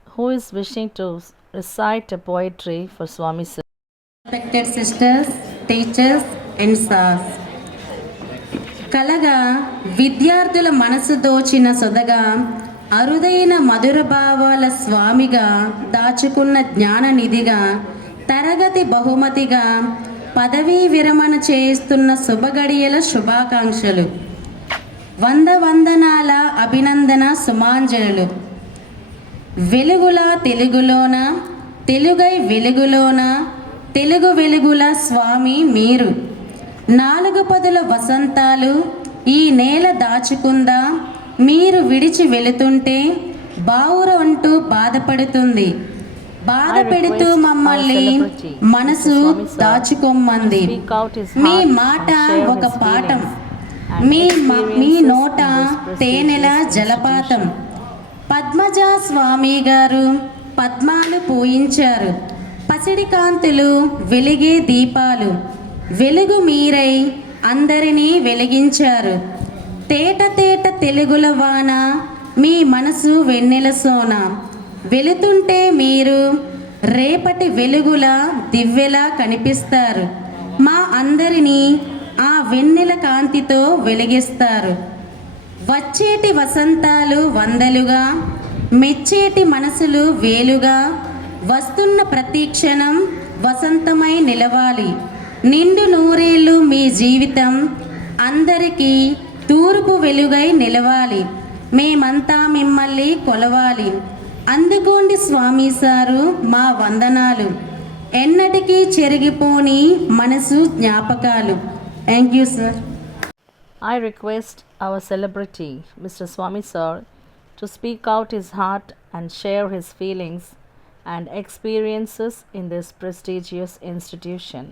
who is wishing to recite a poetry for Swami Sir. Respected sisters, teachers and stars. కలగా విద్యార్థుల మనసు దోచిన సొదగా అరుదైన మధుర భావాల స్వామిగా దాచుకున్న జ్ఞాన నిధిగా తరగతి బహుమతిగా పదవీ విరమణ చేస్తున్న శుభగడియల శుభాకాంక్షలు వందనాల అభినందన సుమాంజలులు వెలుగుల తెలుగులోన తెలుగై వెలుగులోన తెలుగు వెలుగుల స్వామి మీరు 4 పదుల వసంతాలు ఈ నేల దాచుకుందా మీరు విడిచి వెళుతుంటే బావురు అంటూ బాధపడుతుంది బాధ పెడుతూ మమ్మల్ని మనసు దాచుకోమంది. మీ మాట ఒక పాఠం, మీ నోట తేనెల జలపాతం. పద్మజ స్వామి గారు పద్మాలు పూయించారు, పసిడి కాంతులు వెలిగే దీపాలు. వెలుగు మీరై అందరినీ వెలిగించారు. తేట తేట తెలుగుల వాన, మీ మనసు వెన్నెల సోన. వెళుతుంటే మీరు రేపటి వెలుగుల దివ్వెలా కనిపిస్తారు. మా అందరినీ ఆ వెన్నెల కాంతితో వెలిగిస్తారు. వచ్చేటి వసంతాలు వందలుగా, మెచ్చేటి మనసులు వేలుగా. వస్తున్న ప్రతి క్షణం వసంతమై నిలవాలి. నిండు నూరేళ్ళు మీ జీవితం అందరికీ తూర్పు వెలుగై నిలవాలి. మేమంతా మిమ్మల్ని కొలవాలి. అందుకోండి స్వామి సారు మా వందనాలు. ఎన్నటికీ చెరిగిపోని మనసు జ్ఞాపకాలు. Thank you sir. I request our celebrity, Mr. Swami Sir, to speak out his heart and share his feelings and experiences in this prestigious institution.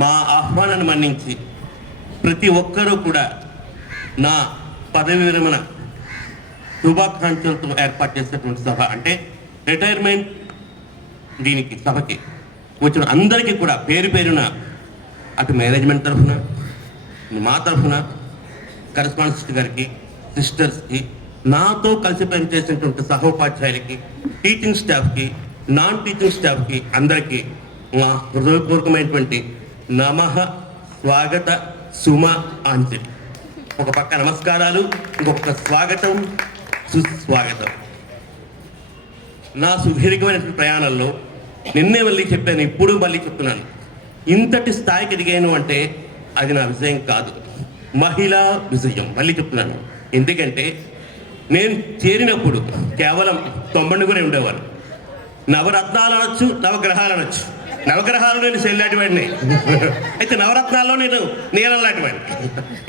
మా ఆహ్వానాన్ని మన్నించి ప్రతి ఒక్కరూ కూడా నా పదవి విరమణ శుభాకాంక్షలతో ఏర్పాటు చేసినటువంటి సభ, అంటే రిటైర్మెంట్ దీనికి సభకి వచ్చిన అందరికీ కూడా పేరు పేరున, అటు మేనేజ్మెంట్ తరఫున, మా తరఫున, కరెస్పాండెంట్ గారికి, సిస్టర్స్కి, నాతో కలిసి పనిచేసినటువంటి సహోపాధ్యాయులకి, టీచింగ్ స్టాఫ్కి, నాన్ టీచింగ్ స్టాఫ్కి అందరికీ మా హృదయపూర్వకమైనటువంటి నమః స్వాగత సుమ అంజలి. ఒక పక్క నమస్కారాలు, ఇంకొక స్వాగతం సుస్వాగతం. నా సుదీర్ఘమైనటువంటి ప్రయాణంలో నిన్నే మళ్ళీ చెప్పాను, ఇప్పుడు మళ్ళీ చెప్తున్నాను, ఇంతటి స్థాయికి ఎదిగాను అంటే అది నా విజయం కాదు, మహిళా విజయం. మళ్ళీ చెప్తున్నాను, ఎందుకంటే నేను చేరినప్పుడు కేవలం 90 ఉండేవారు. నవరత్నాలు అనొచ్చు, నవగ్రహాలు అనొచ్చు. నవగ్రహాలు నేను చెల్లాటి వాడిని, అయితే నవరత్నాల్లో నేను నీళ్ళలాంటి వాడిని.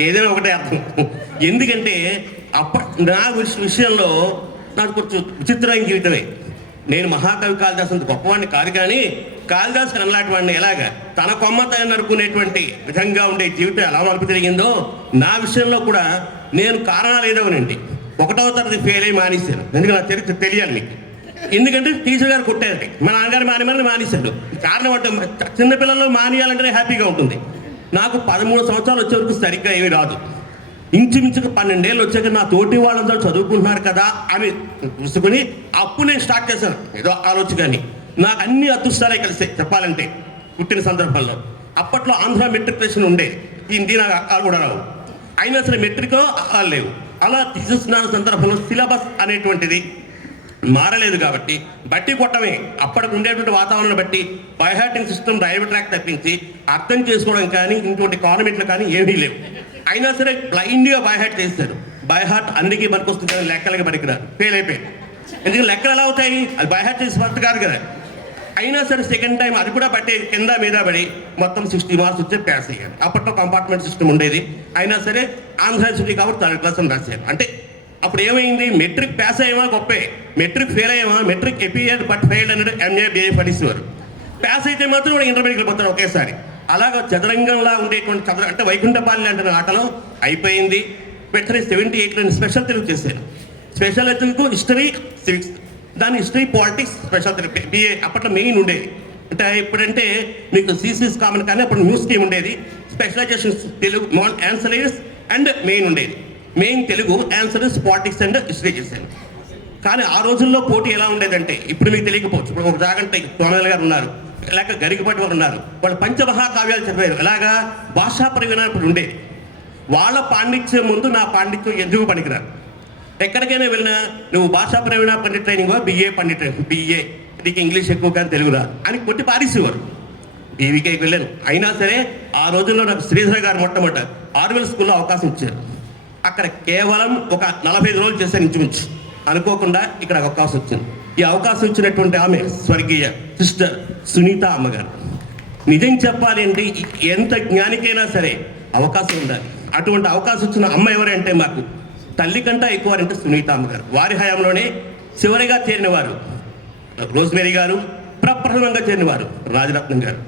ఏదైనా ఒకటే అర్థం. ఎందుకంటే నా విషయంలో నాకు కొంచెం విచిత్రమైన జీవితమే. నేను మహాకవి కాళిదాసు అంత గొప్పవాడిని కాదు, కానీ కాళిదాసు అనలాంటి వాడిని ఎలాగా తన కొమ్మ నరుకునేటువంటి విధంగా ఉండే జీవితం ఎలా మలుపు తిరిగిందో నా విషయంలో కూడా నేను కారణాలు ఏదోనండి. 1వ తరగతి ఫెయిల్ అయ్యి మానేశాను. ఎందుకంటే నా చరిత్ర తెలియాలి మీకు. ఎందుకంటే టీచర్ గారు కొట్టారండి, మా నాన్నగారు మానేశాడు. కారణం అంటే చిన్నపిల్లలు మానేయాలంటేనే హ్యాపీగా ఉంటుంది. నాకు 13 సంవత్సరాలు వచ్చే వరకు సరిగ్గా ఏమీ రాదు. ఇంచుమించుకు 12 ఏళ్ళు వచ్చాక నా తోటి వాళ్ళంతా చదువుకుంటున్నారు కదా అని చూసుకుని అప్పుడు నేను స్టార్ట్ చేశాను ఏదో ఆలోచన. కానీ నాకు అన్ని అదృష్టాలే కలిసాయి చెప్పాలంటే పుట్టిన సందర్భంలో. అప్పట్లో ఆంధ్ర మెట్రికులేషన్ ఉండేది, హిందీ నాకు అక్కాలు కూడా రావు. అయినా సరే మెట్రికో అక్కాలు లేవు. అలా తీసుకున్న సందర్భంలో సిలబస్ అనేటువంటిది మారలేదు కాబట్టి బట్టి కొట్టమే. అప్పటికి ఉండేటువంటి వాతావరణం బట్టి బైహార్టింగ్ సిస్టమ్ రైల్వే ట్రాక్ తప్పించి అర్థం చేసుకోవడం కానీ ఇంటువంటి కాన్వెంట్లు కానీ ఏమీ లేవు. అయినా సరే బ్లైండ్గా బైహార్ట్ చేస్తారు. బైహార్ట్ అన్నికి పనికొస్తుంది కానీ లెక్కలకి పనికిరారు, ఫెయిల్ అయిపోయింది. ఎందుకంటే లెక్కలు ఎలా అవుతాయి, అది బైహార్ట్ చేసి వర్త్ కాదు కదా. అయినా సరే సెకండ్ టైం అది కూడా పట్టే కింద మీద పడి మొత్తం 60 మార్క్స్ వచ్చి పాస్ అయ్యాను. అప్పట్లో కంపార్ట్మెంట్ సిస్టమ్ ఉండేది. అయినా సరే ఆంధ్ర యూనివర్సిటీ కాబట్టి 3rd క్లాస్ అని రాశాను. అంటే అప్పుడు ఏమైంది, మెట్రిక్ పాస్ అయ్యేవా గొప్పే, మెట్రిక్ ఫెయిల్ అయ్యేవా, మెట్రిక్ ఎపియర్ బట్ ఫెయిల్డ్ అనేది MA BA పడిసేవారు. పాస్ అయితే మాత్రం వాడు ఇంటర్మీడియట్కి వెళ్ళిపోతారు ఒకేసారి. అలాగ చదరంగంలా ఉండేటువంటి అంటే వైకుంఠపాలి అంటే ఆటలో అయిపోయింది. వెంటనే 78లో స్పెషల్ తెలుగు చేశాను. స్పెషల్ తెలుగు హిస్టరీ సివిక్స్, దాని history politics special Telugu BA అప్పట్లో మెయిన్ ఉండేది. అంటే ఇప్పుడంటే మీకు CCS కామన్, కానీ అప్పుడు న్యూ స్కీమ్ ఉండేది. Specialisations Telugu ancillaries and main ఉండేది. Main Telugu, ancillaries, politics and history చేశాను. కానీ ఆ రోజుల్లో పోటీ ఎలా ఉండేదంటే ఇప్పుడు మీకు తెలియకపోవచ్చు. ఇప్పుడు ఒక జాగంటే సోమయాజులు గారు ఉన్నారు, లేక గరికపాటి వారు ఉన్నారు. వాళ్ళు పంచమహాకావ్యాలు చదివారు. ఎలాగా భాషా పరిజ్ఞానం ఇప్పుడు ఉండేది. వాళ్ళ పాండిత్యం ముందు నా పాండిత్యం ఎందుకు పనికిరారు. ఎక్కడికైనా వెళ్ళినా నువ్వు భాషా పరిజ్ఞాన Pandit training, BA Pandit training, BA నీకు ఇంగ్లీష్ ఎక్కువ కానీ తెలుగు రాదు అని కొట్టి పారేసేవారు. BVKకి వెళ్ళాను. అయినా సరే ఆ రోజుల్లో నాకు శ్రీధర్ గారు మొట్టమొదట ఆర్వెల్ స్కూల్లో అవకాశం ఇచ్చారు. అక్కడ కేవలం ఒక 45 రోజులు చేశాను ఇంచుమించు. అనుకోకుండా ఇక్కడ అవకాశం వచ్చింది. ఈ అవకాశం ఇచ్చినటువంటి ఆమె స్వర్గీయ సిస్టర్ సునీత అమ్మగారు. నిజం చెప్పాలి అంటే ఎంత జ్ఞానికైనా సరే అవకాశం ఉండాలి. అటువంటి అవకాశం ఇచ్చిన అమ్మ ఎవరంటే మాకు తల్లి కంటే ఎక్కువ అంటే సునీత అమ్మగారు. వారి హయాంలోనే చివరిగా చేరిన వారు రోజ్మేరీ గారు, ప్రప్రథమంగా చేరిన వారు రాజరత్నం గారు.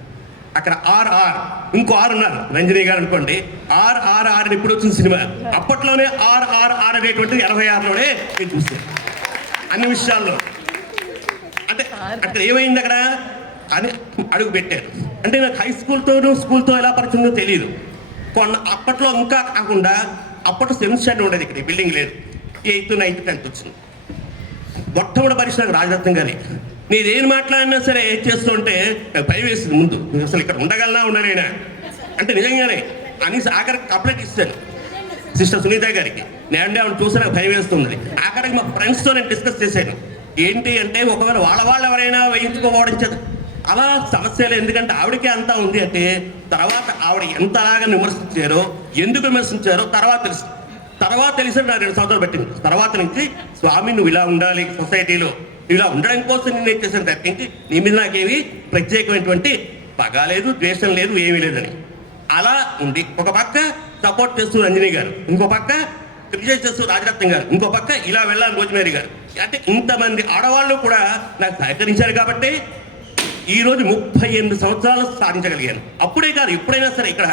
అక్కడ ఆర్ఆర్, ఇంకో ఆర్ ఉన్నారు రంజనీ గారు అనుకోండి. ఆర్ఆర్ఆర్ ఇప్పుడు వచ్చిన సినిమా, అప్పట్లోనే ఆర్ఆర్ఆర్ అనేటువంటిది 86లోనే మీరు చూస్తారు అన్ని విషయాల్లో. అంటే అక్కడ ఏమైంది అక్కడ అని అడుగు పెట్టారు. అంటే నాకు హై స్కూల్తో ఎలా పరిచిందో తెలియదు. అప్పట్లో ఇంకా కాకుండా అప్పట్లో సెవెంత్ స్టాండర్డ్ ఉండేది, ఇక్కడ బిల్డింగ్ లేదు. 8th, 9th, 10th వచ్చింది. మొట్టమొదటి పరిశ్రమ రాజరత్నం గారి. నేనేం మాట్లాడినా సరే ఏం చేస్తుంటే భయం వేస్తుంది ముందు, అసలు ఇక్కడ ఉండగలనా ఉండలేనా అంటే నిజంగానే అని ఆఖరికి కంప్లైంట్ ఇస్తాను సిస్టర్ సునీత గారికి. నేను ఆవిడ చూసి నాకు భయం వేస్తుంది. ఆఖరికి మా ఫ్రెండ్స్తో నేను డిస్కస్ చేశాను. ఏంటి అంటే ఒకవేళ వాళ్ళు ఎవరైనా వేయించుకోవడం అలా సమస్యలు, ఎందుకంటే ఆవిడకే అంతా ఉంది అంటే తర్వాత ఆవిడ ఎంతలాగా విమర్శించారో, ఎందుకు విమర్శించారో తర్వాత తెలిసి నాకు 2 సంవత్సరాలు పెట్టింది. తర్వాత నుంచి స్వామి నువ్వు ఇలా ఉండాలి, సొసైటీలో ఇలా ఉండడం కోసం నేను ఏం చేశాను తప్పించి నీ మీద నాకేమి ప్రత్యేకమైనటువంటి పగ లేదు, ద్వేషం లేదు, ఏమీ లేదని అలా ఉంది. ఒక పక్క సపోర్ట్ చేస్తూ రంజనీ గారు, ఇంకో పక్క క్రిటిసైజ్ చేస్తూ రాజరత్నం గారు, ఇంకో పక్క ఇలా వెళ్ళాలి రోజ్మేరీ గారు. అంటే ఇంతమంది ఆడవాళ్ళు కూడా నాకు సహకరించారు కాబట్టి ఈరోజు 38 సంవత్సరాలు సాధించగలిగాను. అప్పుడే కాదు, ఎప్పుడైనా సరే ఇక్కడ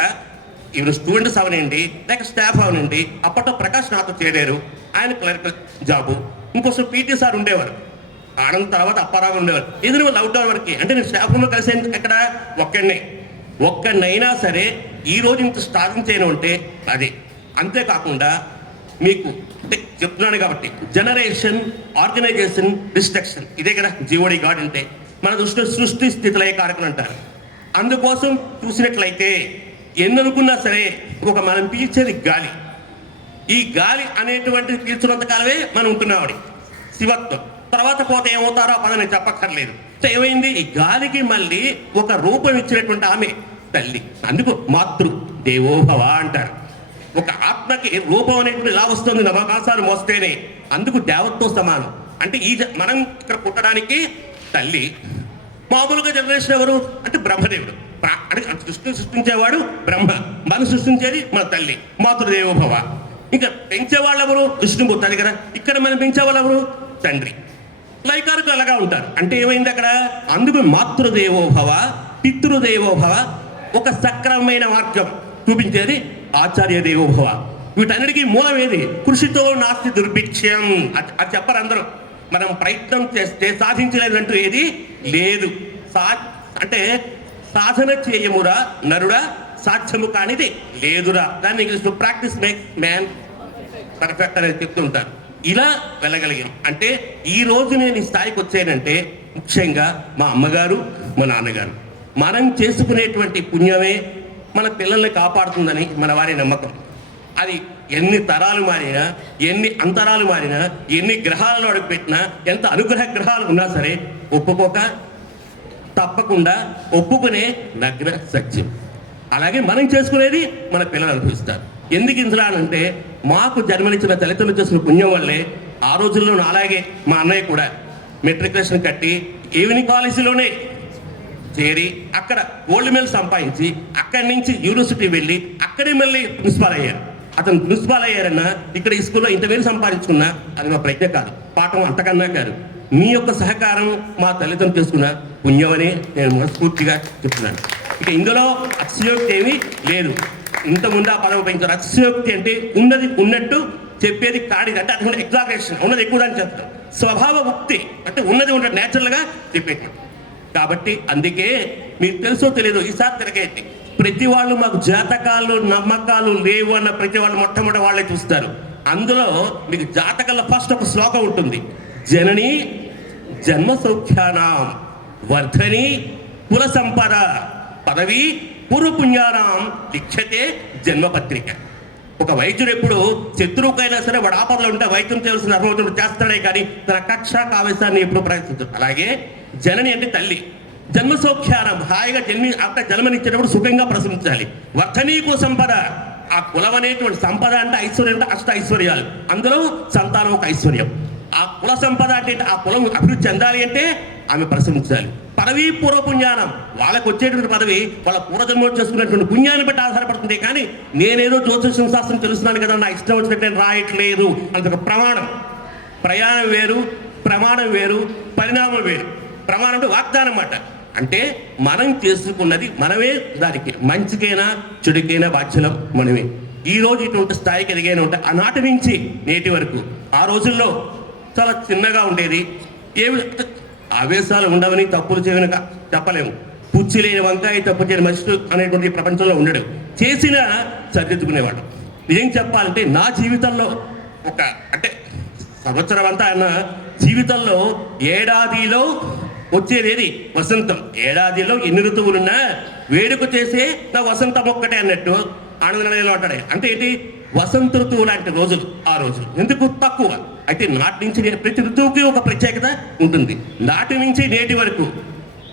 ఈవెన్ స్టూడెంట్స్ అవనండి, లేక స్టాఫ్ అవనండి. అప్పట్లో ప్రకాష్ నాతో చేరారు, ఆయన క్లరికల్ జాబు. ఇంకోసం పీటీ సార్ ఉండేవారు, ఆనంద్ తర్వాత అప్పారావు ఉండేవారు. ఇది నువ్వు అవుట్డోర్ వరకు అంటే నేను స్టాఫ్ రూమ్లో కలిసి ఎక్కడ ఒక్కడినైనా సరే ఈరోజు ఇంత సాధించేను అంటే అది. అంతేకాకుండా మీకు చెప్తున్నాను కాబట్టి జనరేషన్, ఆర్గనైజేషన్, డిస్ట్రక్షన్, ఇదే కదా జీఓడి గాడ్ అంటే. మన సృష్టి స్థితిలయ కారకులు అంటారు. అందుకోసం చూసినట్లయితే ఎన్ననుకున్నా సరే మనం పీల్చేది గాలి. ఈ గాలి అనేటువంటిది పీల్చినంత కాలమే మనం ఉంటున్నామని శివత్వం. తర్వాత పోతే ఏమవుతారో ఆ పదని చెప్పక్కర్లేదు. సో ఏమైంది, ఈ గాలికి మళ్ళీ ఒక రూపం ఇచ్చినటువంటి ఆమె తల్లి. అందుకు మాతృ దేవోభవ అంటారు. ఒక ఆత్మకి రూపం అనేటువంటి ఇలా వస్తుంది, నవకాశాలు మోస్తేనే. అందుకు దేవతతో సమానం. అంటే మనం ఇక్కడ పుట్టడానికి తల్లి. మామూలుగా జనరేషన్ ఎవరు అంటే బ్రహ్మదేవుడు. అంటే సృష్టించేవాడు బ్రహ్మ, మనం సృష్టించేది మన తల్లి, మాతృదేవోభవ. ఇంకా పెంచేవాళ్ళు ఎవరు విష్ణుమూర్తి, అది కదా. ఇక్కడ మనం పెంచేవాళ్ళు ఎవరు తండ్రి. లైకారుకు అలాగా ఉంటారు. అంటే ఏమైంది అక్కడ, అందుకు మాతృదేవోభవ, పితృదేవోభవ, ఒక సక్రమమైన మార్గం చూపించేది ఆచార్య దేవోభవ. వీటన్నిటికీ మూలం ఏది, కృషితో నాస్తి దుర్భిక్షం. అది చెప్పరు అందరూ. మనం ప్రయత్నం చేస్తే సాధించలేదంటూ ఏది లేదు. అంటే సాధన చేయమురా నరుడా, సాధ్యము కానిది లేదురా. దాన్ని ఇంగ్లీష్లో ప్రాక్టీస్ మేక్స్ మ్యాన్ పర్ఫెక్ట్ అనేది చెప్తుంటారు. ఇలా వెళ్ళగలిగాం. అంటే ఈ రోజు నేను ఈ స్థాయికి వచ్చానంటే ముఖ్యంగా మా అమ్మగారు, మా నాన్నగారు. మనం చేసుకునేటువంటి పుణ్యమే మన పిల్లల్ని కాపాడుతుందని మన వారి నమ్మకం. అది ఎన్ని తరాలు మారినా, ఎన్ని అంతరాలు మారినా, ఎన్ని గ్రహాలను అడుగుపెట్టినా, ఎంత అనుగ్రహ గ్రహాలు ఉన్నా సరే తప్పకుండా ఒప్పుకునే నగ్న సత్యం. అలాగే మనం చేసుకునేది మన పిల్లలు అనుభవిస్తారు. ఎందుకు ఇందులో అంటే మాకు జన్మనిచ్చిన తల్లిదండ్రులు చేసిన పుణ్యం వల్లే ఆ రోజుల్లో అలాగే మా అన్నయ్య కూడా మెట్రికులేషన్ కట్టి ఈవినింగ్ కాలేజీలోనే చేరి అక్కడ గోల్డ్ మెడల్ సంపాదించి అక్కడి నుంచి యూనివర్సిటీ వెళ్ళి అక్కడే మళ్ళీ ప్రిన్సిపాల్ అయ్యారు. అతను ప్రిన్సిపాల్ అయ్యారన్నా ఇక్కడ ఈ స్కూల్లో ఇంతవేలు సంపాదించుకున్నా అది మా ప్రజ్ఞ కాదు, పాఠం అంతకన్నా కాదు. మీ యొక్క సహకారం మా తల్లిదండ్రులు చేసుకున్న పుణ్యమని నేను మనస్ఫూర్తిగా చెప్తున్నాను. ఇక ఇందులో అతిశయోక్తి ఏమీ లేదు. ఇంతకుముందు ఆ పదవి ఉపయోగించారు. అతిశయోక్తి అంటే ఉన్నది ఉన్నట్టు చెప్పేది కాడిది. అంటే అది ఎగ్జాగరేషన్, ఉన్నది ఎక్కువ అని చెప్తాం. స్వభావ ఉక్తి అంటే ఉన్నది ఉన్నట్టు న్యాచురల్గా చెప్పేది. కాబట్టి అందుకే మీకు తెలుసో తెలియదు, ఈసారి తిరగేది ప్రతి వాళ్ళు మాకు జాతకాలు నమ్మకాలు లేవు అన్న ప్రతి వాళ్ళు మొట్టమొదటి వాళ్ళే చూస్తారు. అందులో మీకు జాతకాల ఫస్ట్ ఒక శ్లోకం ఉంటుంది, జనని జన్మ సౌఖ్యానాం వర్ధని కుల సంపద పదవి పూర్వపుణ్యానాం లిఖ్యతే జన్మపత్రిక. ఒక వైద్యుడు ఎప్పుడు శత్రువుకైనా సరే వాడు ఆపదలు ఉంటే వైద్యం చేయాల్సిన అర్హతలు చేస్తాడే కానీ తన కక్ష కావేశాన్ని ఎప్పుడు ప్రయత్నించడు. అలాగే జనని అంటే తల్లి, జన్మ సౌఖ్యానం హాయిగా జన్మనిచ్చేటప్పుడు సుఖంగా ప్రసవించాలి. వర్ధనీకు సంపద, ఆ కులం అనేటువంటి సంపద అంటే ఐశ్వర్యం అంటే అష్ట ఐశ్వర్యాలు, అందులో సంతానం ఒక ఐశ్వర్యం. ఆ కుల సంపద అంటే ఆ కులం అభివృద్ధి చెందాలి అంటే ఆమె ప్రసవించాలి. పదవీ పూర్వపుణ్యానం, వాళ్ళకు వచ్చేటువంటి పదవి వాళ్ళ పూర్వజన్మ చేసుకున్నటువంటి పుణ్యాన్ని బట్టి ఆధారపడుతుంది. కానీ నేనేదో జ్యోతిషం శాస్త్రం తెలుస్తున్నాను కదా, నా ఇష్టం వచ్చినట్టు నేను రాయట్లేదు అంత. ప్రమాణం, ప్రయాణం వేరు, ప్రమాణం వేరు, పరిణామం వేరు. ప్రమాణం అంటే వాగ్దానం మాట. అంటే మనం చేసుకున్నది మనమే, దానికి మంచికైనా చెడుకైనా బాధ్యులం మనమే. ఈ రోజు ఇటువంటి స్థాయికి ఎదిగైనా ఉంటే ఆనాటి నుంచి నేటి వరకు, ఆ రోజుల్లో చాలా చిన్నగా ఉండేది, ఏమి ఆవేశాలు ఉండవని తప్పులు చేయని చెప్పలేము. పుచ్చి లేని వంకాయ తప్పు చేయని మనుషులు అనేటువంటి ప్రపంచంలో ఉండడు. చేసినా సరిదిద్దుకునేవాడు. నిజం చెప్పాలంటే నా జీవితంలో అంటే సంవత్సరం అంతా ఆయన జీవితంలో ఏడాదిలో వచ్చేది వసంతం. ఏడాదిలో ఎన్ని ఋతువులున్నా వేడుక చేసే నా వసంతం ఒక్కటే అన్నట్టు ఆనందంలో అంటాడు. అంటే ఏంటి, వసంత ఋతువు లాంటి రోజులు ఆ రోజులు. ఎందుకు తక్కువ అయితే నాటి నుంచి ప్రతి ఋతువుకి ఒక ప్రత్యేకత ఉంటుంది. నాటి నుంచి నేటి వరకు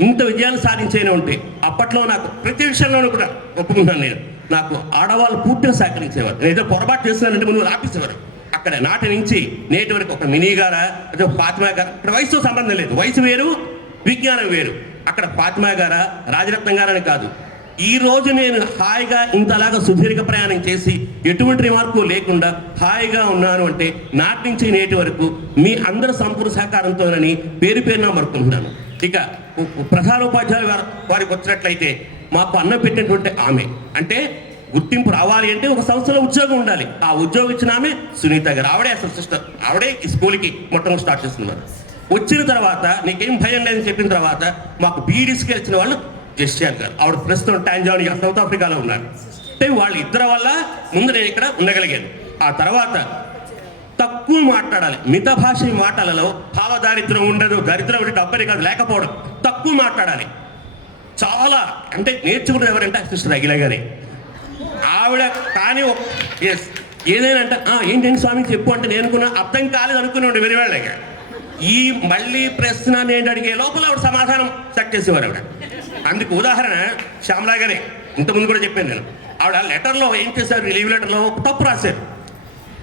ఇంత విజయాలు సాధించేనే ఉంటే అప్పట్లో నాకు ప్రతి విషయంలోనూ కూడా ఒప్పుకుంటాను నేను. నాకు ఆడవాళ్ళు పూర్తిగా సహకరించేవారు. నేను ఏదో పొరపాటు చేస్తున్నానంటే ముందు ఆపేసేవారు. అక్కడ నాటి నుంచి నేటి వరకు ఒక మినీ గారా, అదే ఫాతిమా గారా, అక్కడ వయసుతో సంబంధం లేదు. వయసు వేరు, విజ్ఞానం వేరు. అక్కడ ఫాతిమా గారా, రాజరత్నం గారని కాదు. ఈ రోజు నేను హాయిగా ఇంతలాగా సుదీర్ఘ ప్రయాణం చేసి ఎటువంటి రిమార్కు లేకుండా హాయిగా ఉన్నాను అంటే నాటి నుంచి నేటి వరకు మీ అందరి సంపూర్ణ సహకారంతోనని పేరున మరుకుంటున్నాను. ఇక ప్రధాన ఉపాధ్యాయులు వారికి వచ్చినట్లయితే మాకు అన్నం పెట్టినటువంటి ఆమె, అంటే గుర్తింపు రావాలి అంటే ఒక సంస్థలో ఉద్యోగం ఉండాలి. ఆ ఉద్యోగం ఇచ్చిన ఆమె సునీత గారు. ఆవిడే అసలు సిస్టర్. ఆవిడే ఈ స్కూల్కి మొట్టమొదటి స్టార్ట్ చేస్తున్నారు. వచ్చిన తర్వాత నీకేం భయం లేదని చెప్పిన తర్వాత మాకు బీడీస్కి వచ్చిన వాళ్ళు జస్టియన్ గారు. ఆవిడ ప్రస్తుతం టాంజానియా, సౌత్ ఆఫ్రికాలో ఉన్నారు. అంటే వాళ్ళ ఇద్దరు వల్ల ముందు నేను ఇక్కడ ఉండగలిగాను. ఆ తర్వాత తక్కువ మాట్లాడాలి. మిత భాష మాటలలో భావదారిద్రం ఉండదు, దరిద్రం అంటే డబ్బని కాదు లేకపోవడం. తక్కువ మాట్లాడాలి. చాలా అంటే నేర్చుకున్నది ఎవరంటే సిస్టర్ అఖిల గారే. ఆవిడ కానీ ఎస్ ఏదైనా అంటే ఏంటంటే స్వామి చెప్పు అంటే నేను కూడా అర్థం కాలేదు అనుకున్నాడు వెరివాళ్ళగా. ఈ మళ్ళీ ప్రశ్న నేను అడిగే లోపల ఆవిడ సమాధానం సెట్ చేసేవారు ఆవిడ. అందుకు ఉదాహరణ శ్యామలా గారే. ఇంతకుముందు కూడా చెప్పాను నేను. ఆవిడ లెటర్లో ఏం చేశారు, లీవ్ లెటర్లో తప్పు రాశారు.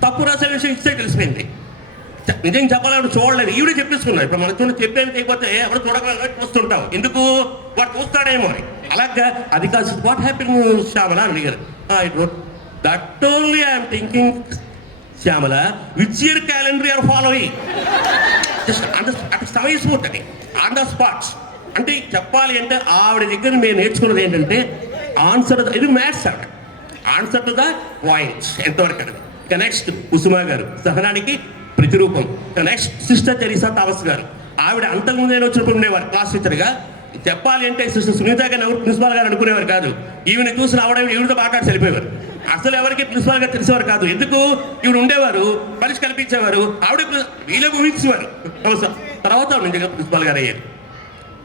తప్పు రాసే విషయం ఇస్తే తెలిసిపోయింది. నిజం చెప్పాలి, ఆవిడ చూడలేదు. ఈవిడే చెప్పేసుకున్నారు. ఇప్పుడు మన చూడ చెప్పేది చేయకపోతే ఎవరు చూడగల చూస్తుంటాం, ఎందుకు వాడు చూస్తాడేమో అని. అలాగా అది కాదు. వాట్ హ్యాపీన్ శ్యామల అని అడిగారు. That only I'm thinking Shyamala which year calendar are following. Just అటు సమయస్ఫూర్తి ఆన్ ద స్పాట్స్. అంటే చెప్పాలి అంటే ఆవిడ దగ్గర మేము నేర్చుకున్నది ఏంటంటే ఆన్సర్, ఇది మ్యాథ్స్ ఆవిడ, ఆన్సర్ టు ద పాయింట్స్ ఎంతవరకు అనేది. ఇక నెక్స్ట్ కుసుమా గారు, సహనానికి ప్రతిరూపం. ఇక నెక్స్ట్ సిస్టర్ తెరీసా థామస్ గారు. ఆవిడ అంతకుముందు నేను వచ్చినప్పుడు ఉండేవారు క్లాస్ టీచర్గా. చెప్పాలి అంటే సిస్టర్ సునీత గారిని ఎవరు ప్రిన్సిపాల్ గారు అనుకునేవారు కాదు. ఈవిని చూసిన ఈవిడతో మాట్లాడి వెళ్ళిపోయేవారు. అసలు ఎవరికి ప్రిన్సిపాల్ గారు తెలిసేవారు కాదు. ఎందుకు, ఈవిడ ఉండేవారు, కలిసి కల్పించేవారు, ఆవిడ వీళ్ళకు ఊహించేవారు. తర్వాత నుంచి ప్రిన్సిపాల్ గారు అయ్యారు.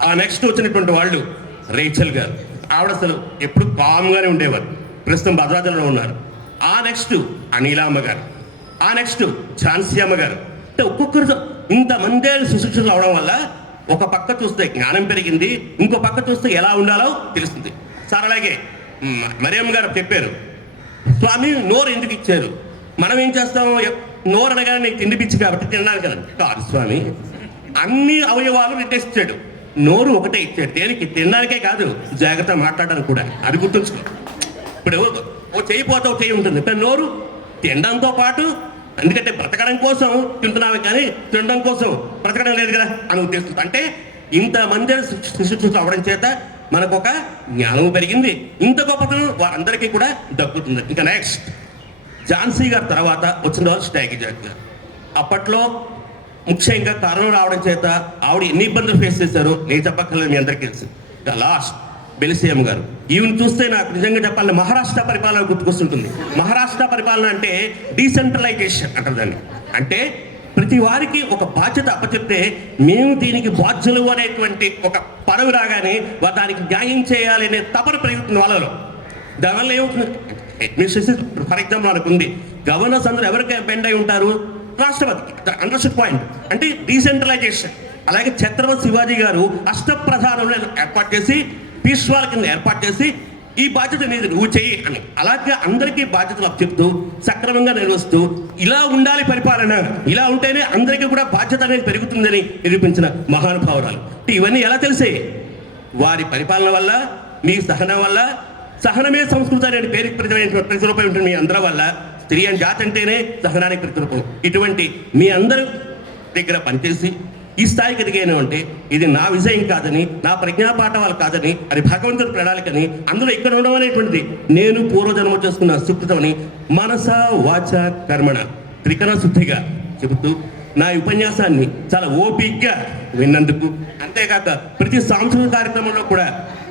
ఆ నెక్స్ట్ వచ్చినటువంటి వాళ్ళు రేచల్ గారు. ఆవిడ అసలు ఎప్పుడు కామ్గానే ఉండేవారు. ప్రస్తుతం భద్రాచలంలో ఉన్నారు. ఆ నెక్స్ట్ అనిలామ్మ గారు. ఆ నెక్స్ట్ ఝాన్సీ అమ్మ గారు. అంటే ఒక్కొక్కరు ఇంతమంది సుశిక్షణలు అవడం వల్ల ఒక పక్క చూస్తే జ్ఞానం పెరిగింది, ఇంకో పక్క చూస్తే ఎలా ఉండాలో తెలుస్తుంది. సార్ అలాగే మరియమ్మ గారు చెప్పారు, స్వామి నోరు ఎందుకు ఇచ్చారు, మనం ఏం చేస్తాం, నోరు అనగానే నీకు తిండిపిచ్చి కాబట్టి తిన్నాను కదా. కాదు స్వామి, అన్ని అవయవాలు నిర్దేశించాడు, నోరు ఒకటే ఇచ్చాడు. దేనికి, తినడానికే కాదు, జాగ్రత్త మాట్లాడడానికి కూడా. అది గుర్తుంచుకో. ఇప్పుడు ఓ చేయి పోతే ఒక చేయి ఉంటుంది, కానీ నోరు తినడంతో పాటు, ఎందుకంటే బ్రతకడం కోసం తింటున్నామే కానీ తినడం కోసం బ్రతకడం లేదు కదా అని ఉద్దేశం. అంటే ఇంతమంది శిశువులు అవ్వడం చేత మనకు ఒక జ్ఞానం పెరిగింది. ఇంత గొప్పతనం వారందరికీ కూడా దక్కుతుంది. ఇంకా నెక్స్ట్ ఝాన్సీ గారి తర్వాత వచ్చిన వాళ్ళు స్టాగి జాక్ గారు. అప్పట్లో ముఖ్యంగా కరోనా రావడం చేత ఆవిడ ఎన్ని ఇబ్బందులు ఫేస్ చేశారో నేను చెప్పక్కర్లేదు, మీ అందరికీ తెలుసు. ఇంకా లాస్ట్ బెలిసియం గారు. ఈవిని చూస్తే నాకు నిజంగా చెప్పాలంటే మహారాష్ట్ర పరిపాలన గుర్తుకొస్తుంటుంది. మహారాష్ట్ర పరిపాలన అంటే డీసెంట్రలైజేషన్ అంటారు దాన్ని. అంటే ప్రతి వారికి ఒక బాధ్యత అప్పచెప్తే మేము దీనికి బాధ్యులు అనేటువంటి ఒక పదవి రాగానే దానికి న్యాయం చేయాలి అనే తపన పెరుగుతుంది వాళ్ళలో. దానివల్ల ఏమవుతుంది, అడ్మినిస్ట్రేషన్ ఫర్ ఎగ్జాంపుల్ అనుకుంది, గవర్నర్స్ అందరూ ఎవరికి బెండ్ అయి ఉంటారు, రాష్ట్రపతికి. Understood point. అంటే డీసెంట్రలైజేషన్. అలాగే ఛత్రపతి శివాజీ గారు అష్టప్రధానులను ఏర్పాటు చేసి పీష్వాల కింద ఏర్పాటు చేసి ఈ బాధ్యత నీది, నువ్వు చెయ్యి అని. అలాగే అందరికీ బాధ్యతలు అప్పచెప్తూ సక్రమంగా నిర్వహిస్తూ ఇలా ఉండాలి పరిపాలన, ఇలా ఉంటేనే అందరికీ కూడా బాధ్యత అనేది పెరుగుతుందని నిరూపించిన మహానుభావురాలు. ఇవన్నీ ఎలా తెలిసాయి, వారి పరిపాలన వల్ల, మీ సహనం వల్ల. సహనమే సంస్కృతి అనే పేరుకి ప్రతిరూపం ఉంటుంది మీ అందరి వల్ల. స్త్రీ అని జాతి అంటేనే సహనానికి ప్రతిరూపం. ఇటువంటి మీ అందరూ దగ్గర పనిచేసి ఈ స్థాయికి ఎదిగాను అంటే ఇది నా విజయం కాదని, నా ప్రజ్ఞాపాఠవాలు కాదని, అది భగవంతుడి ప్రణాళికని, అందులో ఇక్కడ ఉండడం అనేటువంటిది నేను పూర్వజన్మ చేసుకున్న సుకృతమని మనస వాచ కర్మణ త్రికరణ శుద్ధిగా చెబుతూ నా ఉపన్యాసాన్ని చాలా ఓపిక్గా విన్నందుకు, అంతేకాక ప్రతి సాంస్కృతిక కార్యక్రమంలో కూడా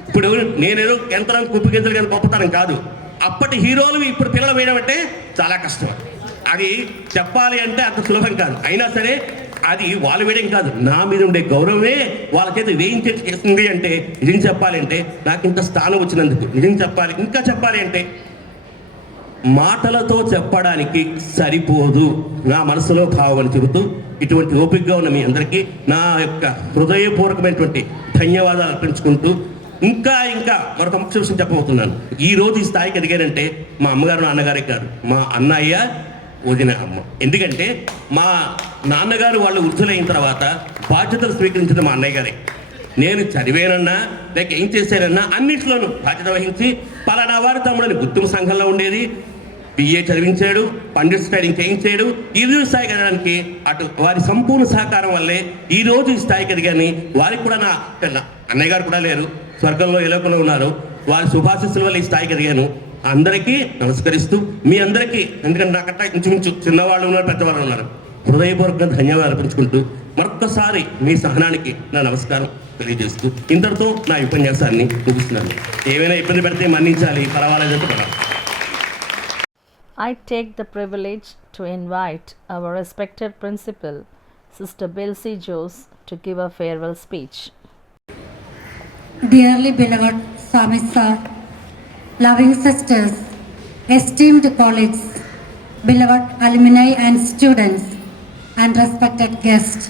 ఇప్పుడు నేనేదో యంత్రం కుప్పిగింజలు కానీ గొప్పతనం కాదు, అప్పటి హీరోలు ఇప్పుడు పిల్లలు వేయడం అంటే చాలా కష్టం. అది చెప్పాలి అంటే అంత సులభం కాదు. అయినా సరే అది వాళ్ళు వేయడం కాదు, నా మీద ఉండే గౌరవమే వాళ్ళ చేత వేయించేది చేస్తుంది. అంటే నిజం చెప్పాలి అంటే నాకు ఇంత స్థానం వచ్చినందుకు, నిజం చెప్పాలి ఇంకా చెప్పాలి అంటే మాటలతో చెప్పడానికి సరిపోదు నా మనసులో భావం అని చెబుతూ, ఇటువంటి ఓపికగా ఉన్న మీ అందరికీ నా యొక్క హృదయపూర్వకమైనటువంటి ధన్యవాదాలు అర్పించుకుంటూ, ఇంకా మరొక ముఖ్య విషయం చెప్పబోతున్నాను. ఈ రోజు ఈ స్థాయికి ఎదిగారంటే మా అమ్మగారు నాన్నగారే కాదు, మా అన్నయ్య వదిన అమ్మ. ఎందుకంటే మా నాన్నగారు వాళ్ళు వృద్ధులైన తర్వాత బాధ్యతలు స్వీకరించిన మా అన్నయ్య గారే. నేను చదివానన్నా లేక ఏం చేశానన్నా అన్నింటిలోనూ బాధ్యత వహించి పలానా వారి తమ్ముడని గుర్తింపు సంఘంలో ఉండేది, బిఏ చదివించాడు, పండిట్ స్టైలింగ్ చేయించాడు. ఈ రోజు స్థాయికి ఎదగడానికి అటు వారి సంపూర్ణ సహకారం వల్లే ఈ రోజు ఈ స్థాయికి ఎదిగాని. వారికి కూడా నా అన్నయ్య గారు కూడా లేరు, స్వర్గంలో ఎలోకంలో ఉన్నారు. వారి శుభాశిస్సుల వల్ల ఈ స్థాయికి ఎదిగాను. అందరికీ నమస్కరిస్తూ మీ అందరికీ, ఎందుకంటే నాకంటే ఇంచుమించు చిన్నవాళ్ళు ఉన్నారు, పెద్దవాళ్ళు ఉన్నారు, హృదయపూర్వక ధన్యవాదాలు అర్పించుకుంటూ మరొక్కసారి మీ సహనానికి నా నమస్కారం తెలియజేస్తూ ఇంతటితో నా ఉపన్యాసాన్ని ముగిస్తున్నాను. ఏమైనా ఇబ్బంది పెడితే మన్నించాలి, పర్వాలేదంటే పర్వాలేదు. I take the privilege to invite our respected principal, Sister Belsi Jose, to give a farewell speech. Dearly beloved Swami Sir, loving sisters, esteemed colleagues, beloved alumni and students, and respected guests.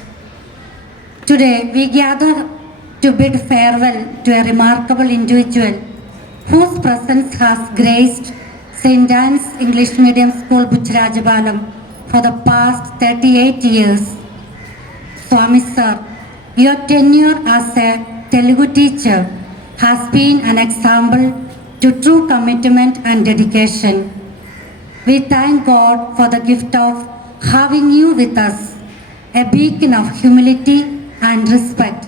Today we gather to bid farewell to a remarkable individual whose presence has graced St. Anne's English Medium School, Butcharajapalam, for the past 38 years. Swami Sir, your tenure as a Telugu teacher has been an example to true commitment and dedication. We thank God for the gift of having you with us, a beacon of humility and respect,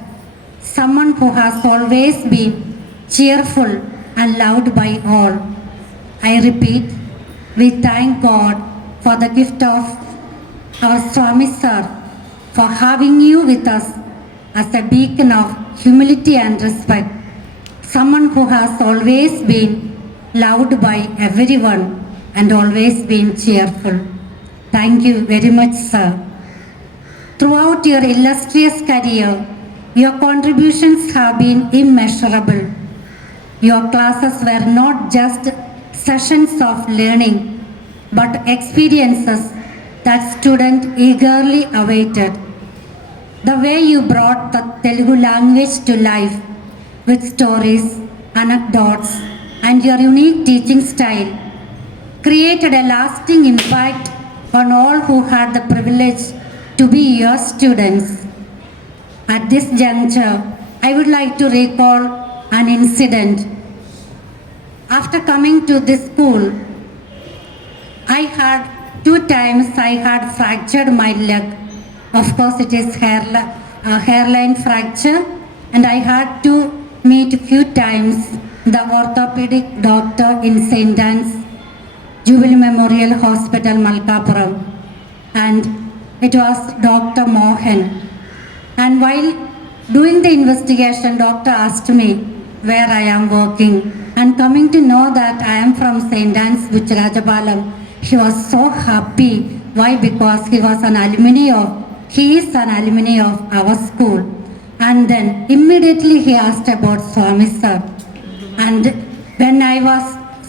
someone who has always been cheerful and loved by all. I repeat, we thank God for the gift of our Swami Sir for having you with us as a beacon of humility and respect, someone who has always been loved by everyone and always been cheerful. Thank you very much, sir. Throughout your illustrious career, your contributions have been immeasurable. Your classes were not just sessions of learning, but experiences that students eagerly awaited. The way you brought the Telugu language to life with stories, anecdotes, and your unique teaching style created a lasting impact on all who had the privilege to be your students. At this juncture, I would like to recall an incident. After coming to this school, I had 2 times fractured my leg. Of course, it is hairline fracture, and I had to meet few times the orthopedic doctor in St. Anne's Jubilee Memorial Hospital, Malkapuram, and it was Dr. Mohan. And while doing the investigation, doctor asked me where I am working, and coming to know that I am from St. Anne's, Butcharajapalam, he was so happy. Why? Because he is an alumni of our school. And then immediately he asked about Swami Sir. And when I was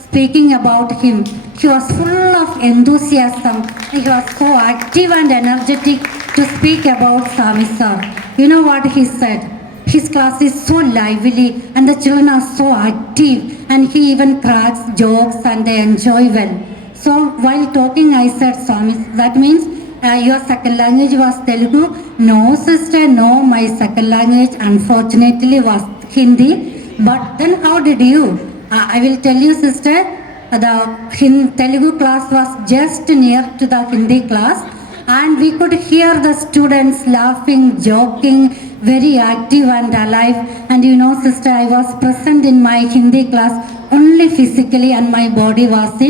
speaking about him, he was full of enthusiasm. He was so active and energetic to speak about Swami Sir. You know what he said? His class is so lively and the children are so active, and he even cracks jokes and they enjoy well. So while talking, I said, Swami, that means your second language was Telugu? No, sister, no, my second language unfortunately was Hindi. But then how did you? I will tell you, sister, the Telugu class was just near to the Hindi class, and we could hear the students laughing, joking, very active and alive. And you know, sister, I was present in my Hindi class only physically, and my body was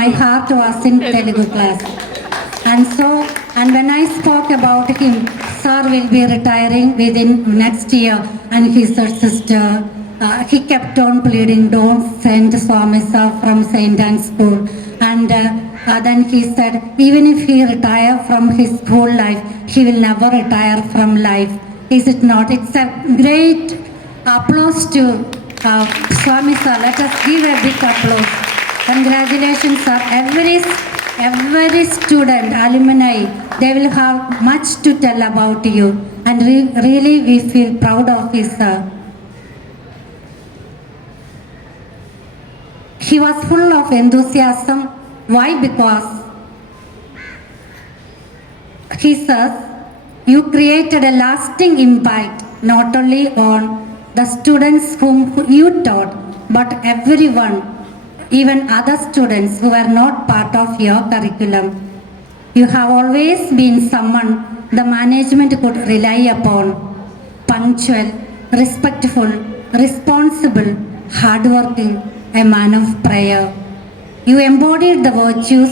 my heart was in Telugu class. And when I spoke about him, sir will be retiring within next year, and he said, sister, he kept on pleading, don't send Swami sir from St. Anne's School. And then he said, even if he retire from his whole life, he will never retire from life. Is it not? It's a great applause to Swami sir. Let us give a big applause. Congratulations, sir. Every student, alumni, they will have much to tell about you. And really we feel proud of his He was full of enthusiasm. Why? Because he says, you created a lasting impact not only on the students whom you taught, but everyone, even other students who were not part of your curriculum. You have always been someone the management could rely upon, punctual, respectful, responsible, hardworking, a man of prayer. You embodied the virtues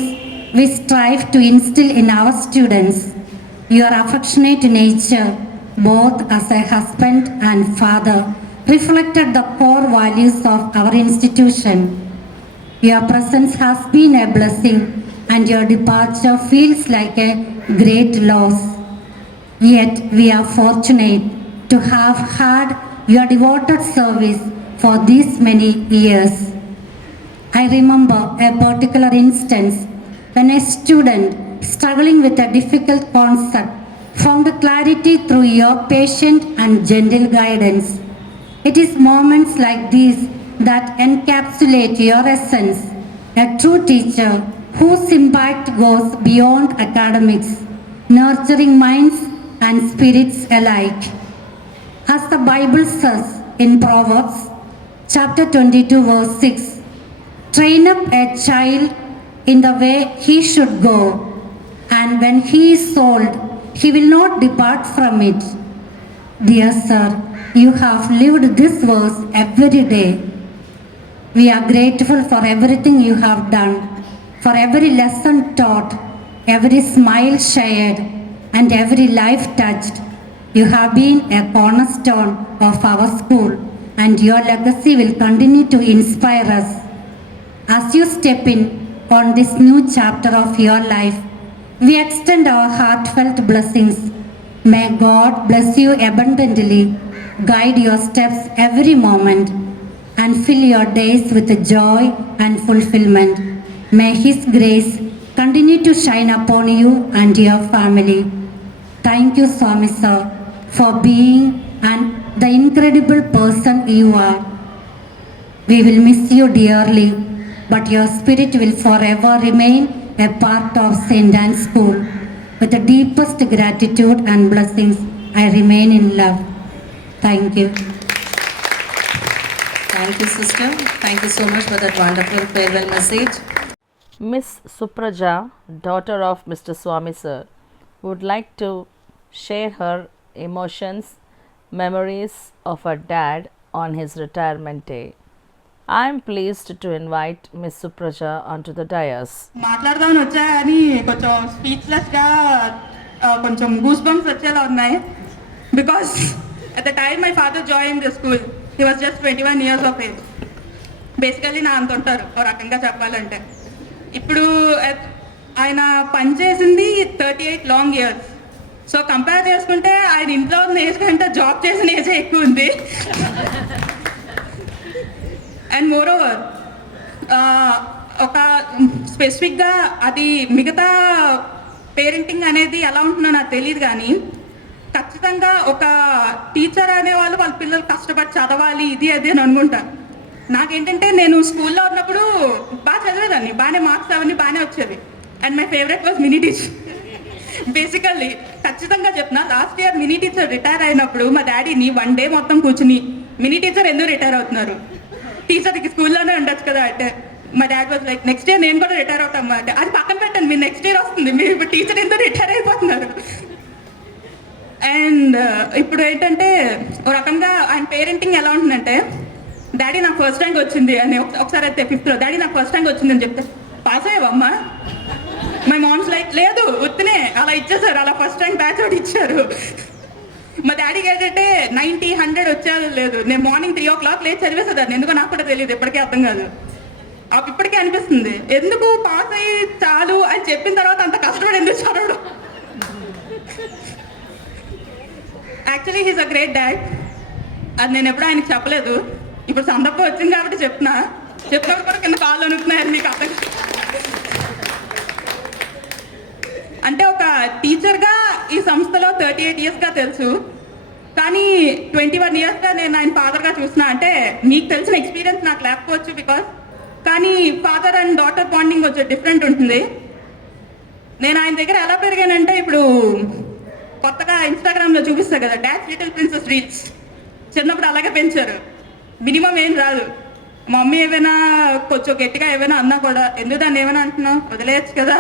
we strive to instill in our students. Your affectionate nature, both as a husband and father, reflected the core values of our institution. Your presence has been a blessing, and your departure feels like a great loss. Yet we are fortunate to have had your devoted service for these many years. I remember a particular instance when a student struggling with a difficult concept found clarity through your patient and gentle guidance. It is moments like these that encapsulate your essence, a true teacher whose impact goes beyond academics, nurturing minds and spirits alike. As the Bible says in Proverbs chapter 22 verse 6, train up a child in the way he should go, and when he is old, he will not depart from it. Dear sir, you have lived this verse every day. We are grateful for everything you have done, for every lesson taught, every smile shared, and every life touched. You have been a cornerstone of our school, and your legacy will continue to inspire us. As you step in on this new chapter of your life, we extend our heartfelt blessings. May God bless you abundantly, guide your steps every moment, and fill your days with joy and fulfillment. May His grace continue to shine upon you and your family. Thank you, Swami sir, for being the incredible person you are. We will miss you dearly, but your spirit will forever remain a part of St. Anne's School. With the deepest gratitude and blessings, I remain in love. Thank you. Thank you, sister. Thank you so much for that wonderful farewell message. Miss Supraja, daughter of Mr. Swami sir, would like to share her emotions, memories of her dad on his retirement day. I am pleased to invite Miss Supraja onto the dais. మాట్లాడదామని వచ్చా కానీ కొంచెం స్పీచ్లెస్గా కొంచెం goose bumps వచ్చేలా ఉన్నాయి because at the time my father join the school he was just 21 years of age. Basically నా అంత ఉంటారు ఒక రకంగా చెప్పాలంటే. ఇప్పుడు ఆయన పనిచేసింది 38 long years. సో కంపేర్ చేసుకుంటే ఆయన ఇంట్లో ఉన్న ఏజ్ కంటే జాబ్ చేసిన ఏజే ఎక్కువ ఉంది. అండ్ మోర్ ఓవర్ ఒక స్పెసిఫిక్గా అది మిగతా పేరెంటింగ్ అనేది ఎలా ఉంటుందో నాకు తెలియదు, కానీ ఖచ్చితంగా ఒక టీచర్ అనేవాళ్ళు వాళ్ళ పిల్లలు కష్టపడి చదవాలి ఇది అది అని అనుకుంటాను. నాకేంటంటే నేను స్కూల్లో ఉన్నప్పుడు బాగా చదివేదాన్ని, బాగానే మార్క్స్ అవన్నీ బాగానే వచ్చేవి. And my favourite was mini teacher. Basically ఖచ్చితంగా చెప్తున్నా, last year mini teacher retire అయినప్పుడు మా డాడీని 1 day మొత్తం కూర్చుని మినీ టీచర్ ఎందుకు రిటైర్ అవుతున్నారు, టీచర్కి స్కూల్లోనే ఉండొచ్చు కదా అంటే మా dad was like next year నేను కూడా రిటైర్ అవుతాం అంటే అది పక్కన పెట్టండి, మీరు నెక్స్ట్ ఇయర్ వస్తుంది, మీరు ఇప్పుడు టీచర్ ఎందుకు రిటైర్ ఇప్పుడు ఏంటంటే ఒక రకంగా ఆయన పేరెంటింగ్ ఎలా ఉంటుందంటే, డాడీ నాకు ఫస్ట్ ర్యాంక్ వచ్చింది అని ఒకసారి అయితే 5th లో డాడీ నాకు ఫస్ట్ ర్యాంక్ వచ్చింది అని చెప్తే, పాస్ అయ్యావమ్మా? మై మామ్స్ లైక్ లేదు ఉత్తినే అలా ఇచ్చేసారు, అలా ఫస్ట్ ర్యాంక్ బ్యాచ్ ఒకటి ఇచ్చారు. మా డాడీకి ఏంటంటే 90, 100 వచ్చేది లేదు. నేను మార్నింగ్ 3 o'clock లేచి చదివేసేదాన్ని, ఎందుకో నాకు కూడా తెలియదు, ఇప్పటికీ అర్థం కాదు. ఇప్పటికే అనిపిస్తుంది ఎందుకు పాస్ అయ్యి చాలు అని చెప్పిన తర్వాత అంత కష్టపడి ఎందుకు చదవడం. Actually he's a great dad. అది నేను ఎప్పుడు ఆయనకి చెప్పలేదు, ఇప్పుడు సందర్భం వచ్చింది కాబట్టి చెప్పినప్పుడు కూడా కింద కాళ్ళు అనుకున్నాయని మీకు అర్థం. అంటే ఒక టీచర్గా ఈ సంస్థలో 38 yearsగా తెలుసు, కానీ 21 yearsగా నేను ఆయన ఫాదర్గా చూసిన. అంటే మీకు తెలిసిన ఎక్స్పీరియన్స్ నాకు లేకపోవచ్చు కానీ ఫాదర్ అండ్ డాటర్ బాండింగ్ కొంచెం డిఫరెంట్ ఉంటుంది. నేను ఆయన దగ్గర ఎలా పెరిగానంటే, ఇప్పుడు కొత్తగా ఇన్స్టాగ్రామ్లో చూపిస్తారు కదా డాడ్స్ లిటిల్ ప్రిన్సెస్ రీల్స్, చిన్నప్పుడు అలాగే పెంచారు. మినిమం ఏం రాదు, మా మమ్మీ ఏమైనా కొంచెం గట్టిగా ఏమైనా అన్నా కూడా ఎందుకు దాన్ని ఏమైనా అంటున్నావు, వదిలేయచ్చు కదా,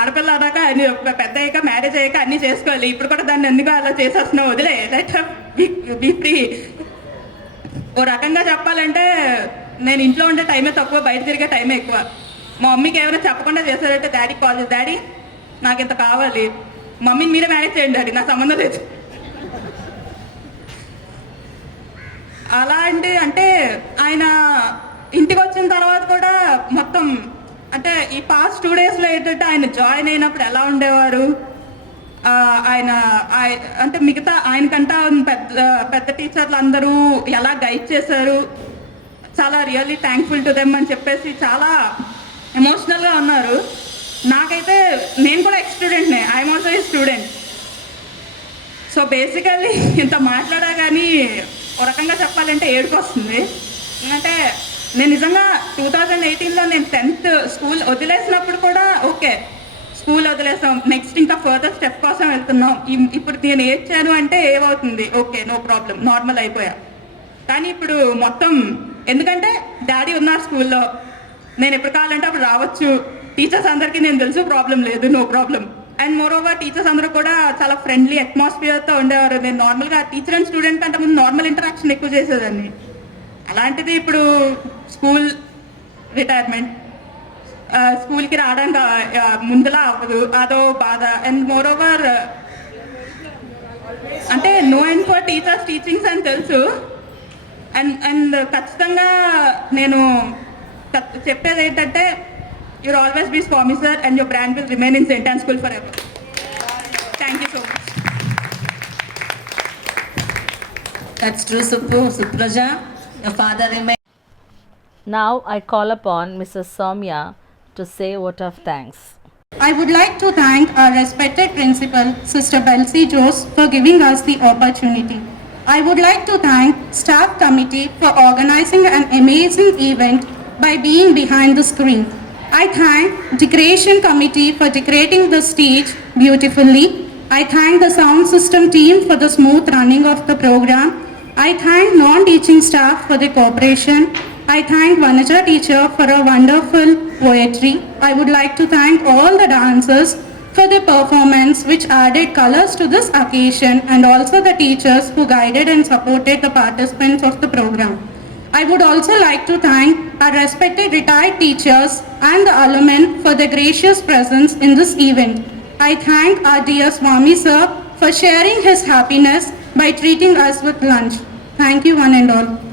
ఆడపిల్ల అన్నాక అన్ని పెద్ద అయ్యాక మ్యారేజ్ అయ్యాక అన్నీ చేసుకోవాలి, ఇప్పుడు కూడా దాన్ని ఎందుకు అలా చేసేస్తున్నావు, వదిలే, లెట్ బీ ఫ్రీ. ఓ రకంగా చెప్పాలంటే నేను ఇంట్లో ఉండే టైమే తక్కువ, బయట తిరిగే టైమే ఎక్కువ. మా మమ్మీకి ఏమైనా చెప్పకుండా చేశారంటే డాడీకి కాల్ చేసి, డాడీ నాకు ఇంత కావాలి, మమ్మీని మీరే మేనేజ్ చేయండి డాడీ, నా సంబంధం లేదు. అలాంటి అంటే ఆయన ఇంటికి వచ్చిన తర్వాత కూడా మొత్తం అంటే ఈ పాస్ట్ 2 daysలో ఏంటంటే ఆయన జాయిన్ అయినప్పుడు ఎలా ఉండేవారు, ఆయన అంటే మిగతా ఆయనకంటా పెద్ద టీచర్లు అందరూ ఎలా గైడ్ చేశారు, చాలా రియల్లీ థ్యాంక్ఫుల్ టు దెమ్ అని చెప్పేసి చాలా ఎమోషనల్గా ఉన్నారు. నాకైతే నేను కూడా ఎక్స్ స్టూడెంట్నే, I'm also a student. So basically ఇంత మాట్లాడా కానీ ఒక రకంగా చెప్పాలంటే ఏడుపు వస్తుంది. ఎందుకంటే నేను నిజంగా 2018లో నేను 10th స్కూల్ వదిలేసినప్పుడు కూడా ఓకే స్కూల్ వదిలేసాం, నెక్స్ట్ ఇంకా ఫర్దర్ స్టెప్ కోసం వెళ్తున్నాం, ఇప్పుడు నేను ఏడ్చాను అంటే ఏమవుతుంది, ఓకే నో ప్రాబ్లం, నార్మల్ అయిపోయా. కానీ ఇప్పుడు మొత్తం ఎందుకంటే డాడీ ఉన్నారు స్కూల్లో, నేను ఎప్పుడు కావాలంటే అప్పుడు రావచ్చు, టీచర్స్ అందరికీ నేను తెలుసు, ప్రాబ్లం లేదు, no problem. And moreover teachers అందరూ కూడా చాలా ఫ్రెండ్లీ అట్మాస్ఫియర్తో ఉండేవారు. నేను నార్మల్గా టీచర్ అండ్ స్టూడెంట్ కంటే ముందు నార్మల్ ఇంటరాక్షన్ ఎక్కువ చేసేదాన్ని. అలాంటిది ఇప్పుడు స్కూల్ రిటైర్మెంట్, స్కూల్కి రావడానికి ముందులా అవ్వదు, అదో బాధ. అండ్ మోర్ ఓవర్ అంటే no and for teachers teachings అని తెలుసు. అండ్ ఖచ్చితంగా నేను చెప్పేది ఏంటంటే, you'll always be Swami sir and your brand will remain in St. Anne's School forever. Thank you so much. That's true, Supraja. Your father remains. Now I call upon Mrs. Soumya to say a vote of thanks. I would like to thank our respected principal, Sister Belsi Jose, for giving us the opportunity. I would like to thank staff committee for organizing an amazing event by being behind the screen. I thank decoration committee for decorating the stage beautifully. I thank the sound system team for the smooth running of the program. I thank non-teaching staff for the cooperation. I thank Vanaja teacher for a wonderful poetry. I would like to thank all the dancers for their performance which added colors to this occasion, and also the teachers who guided and supported the participants of the program. I would also like to thank our respected retired teachers and the alumni for their gracious presence in this event. I thank our dear Swami sir for sharing his happiness by treating us with lunch. Thank you one and all.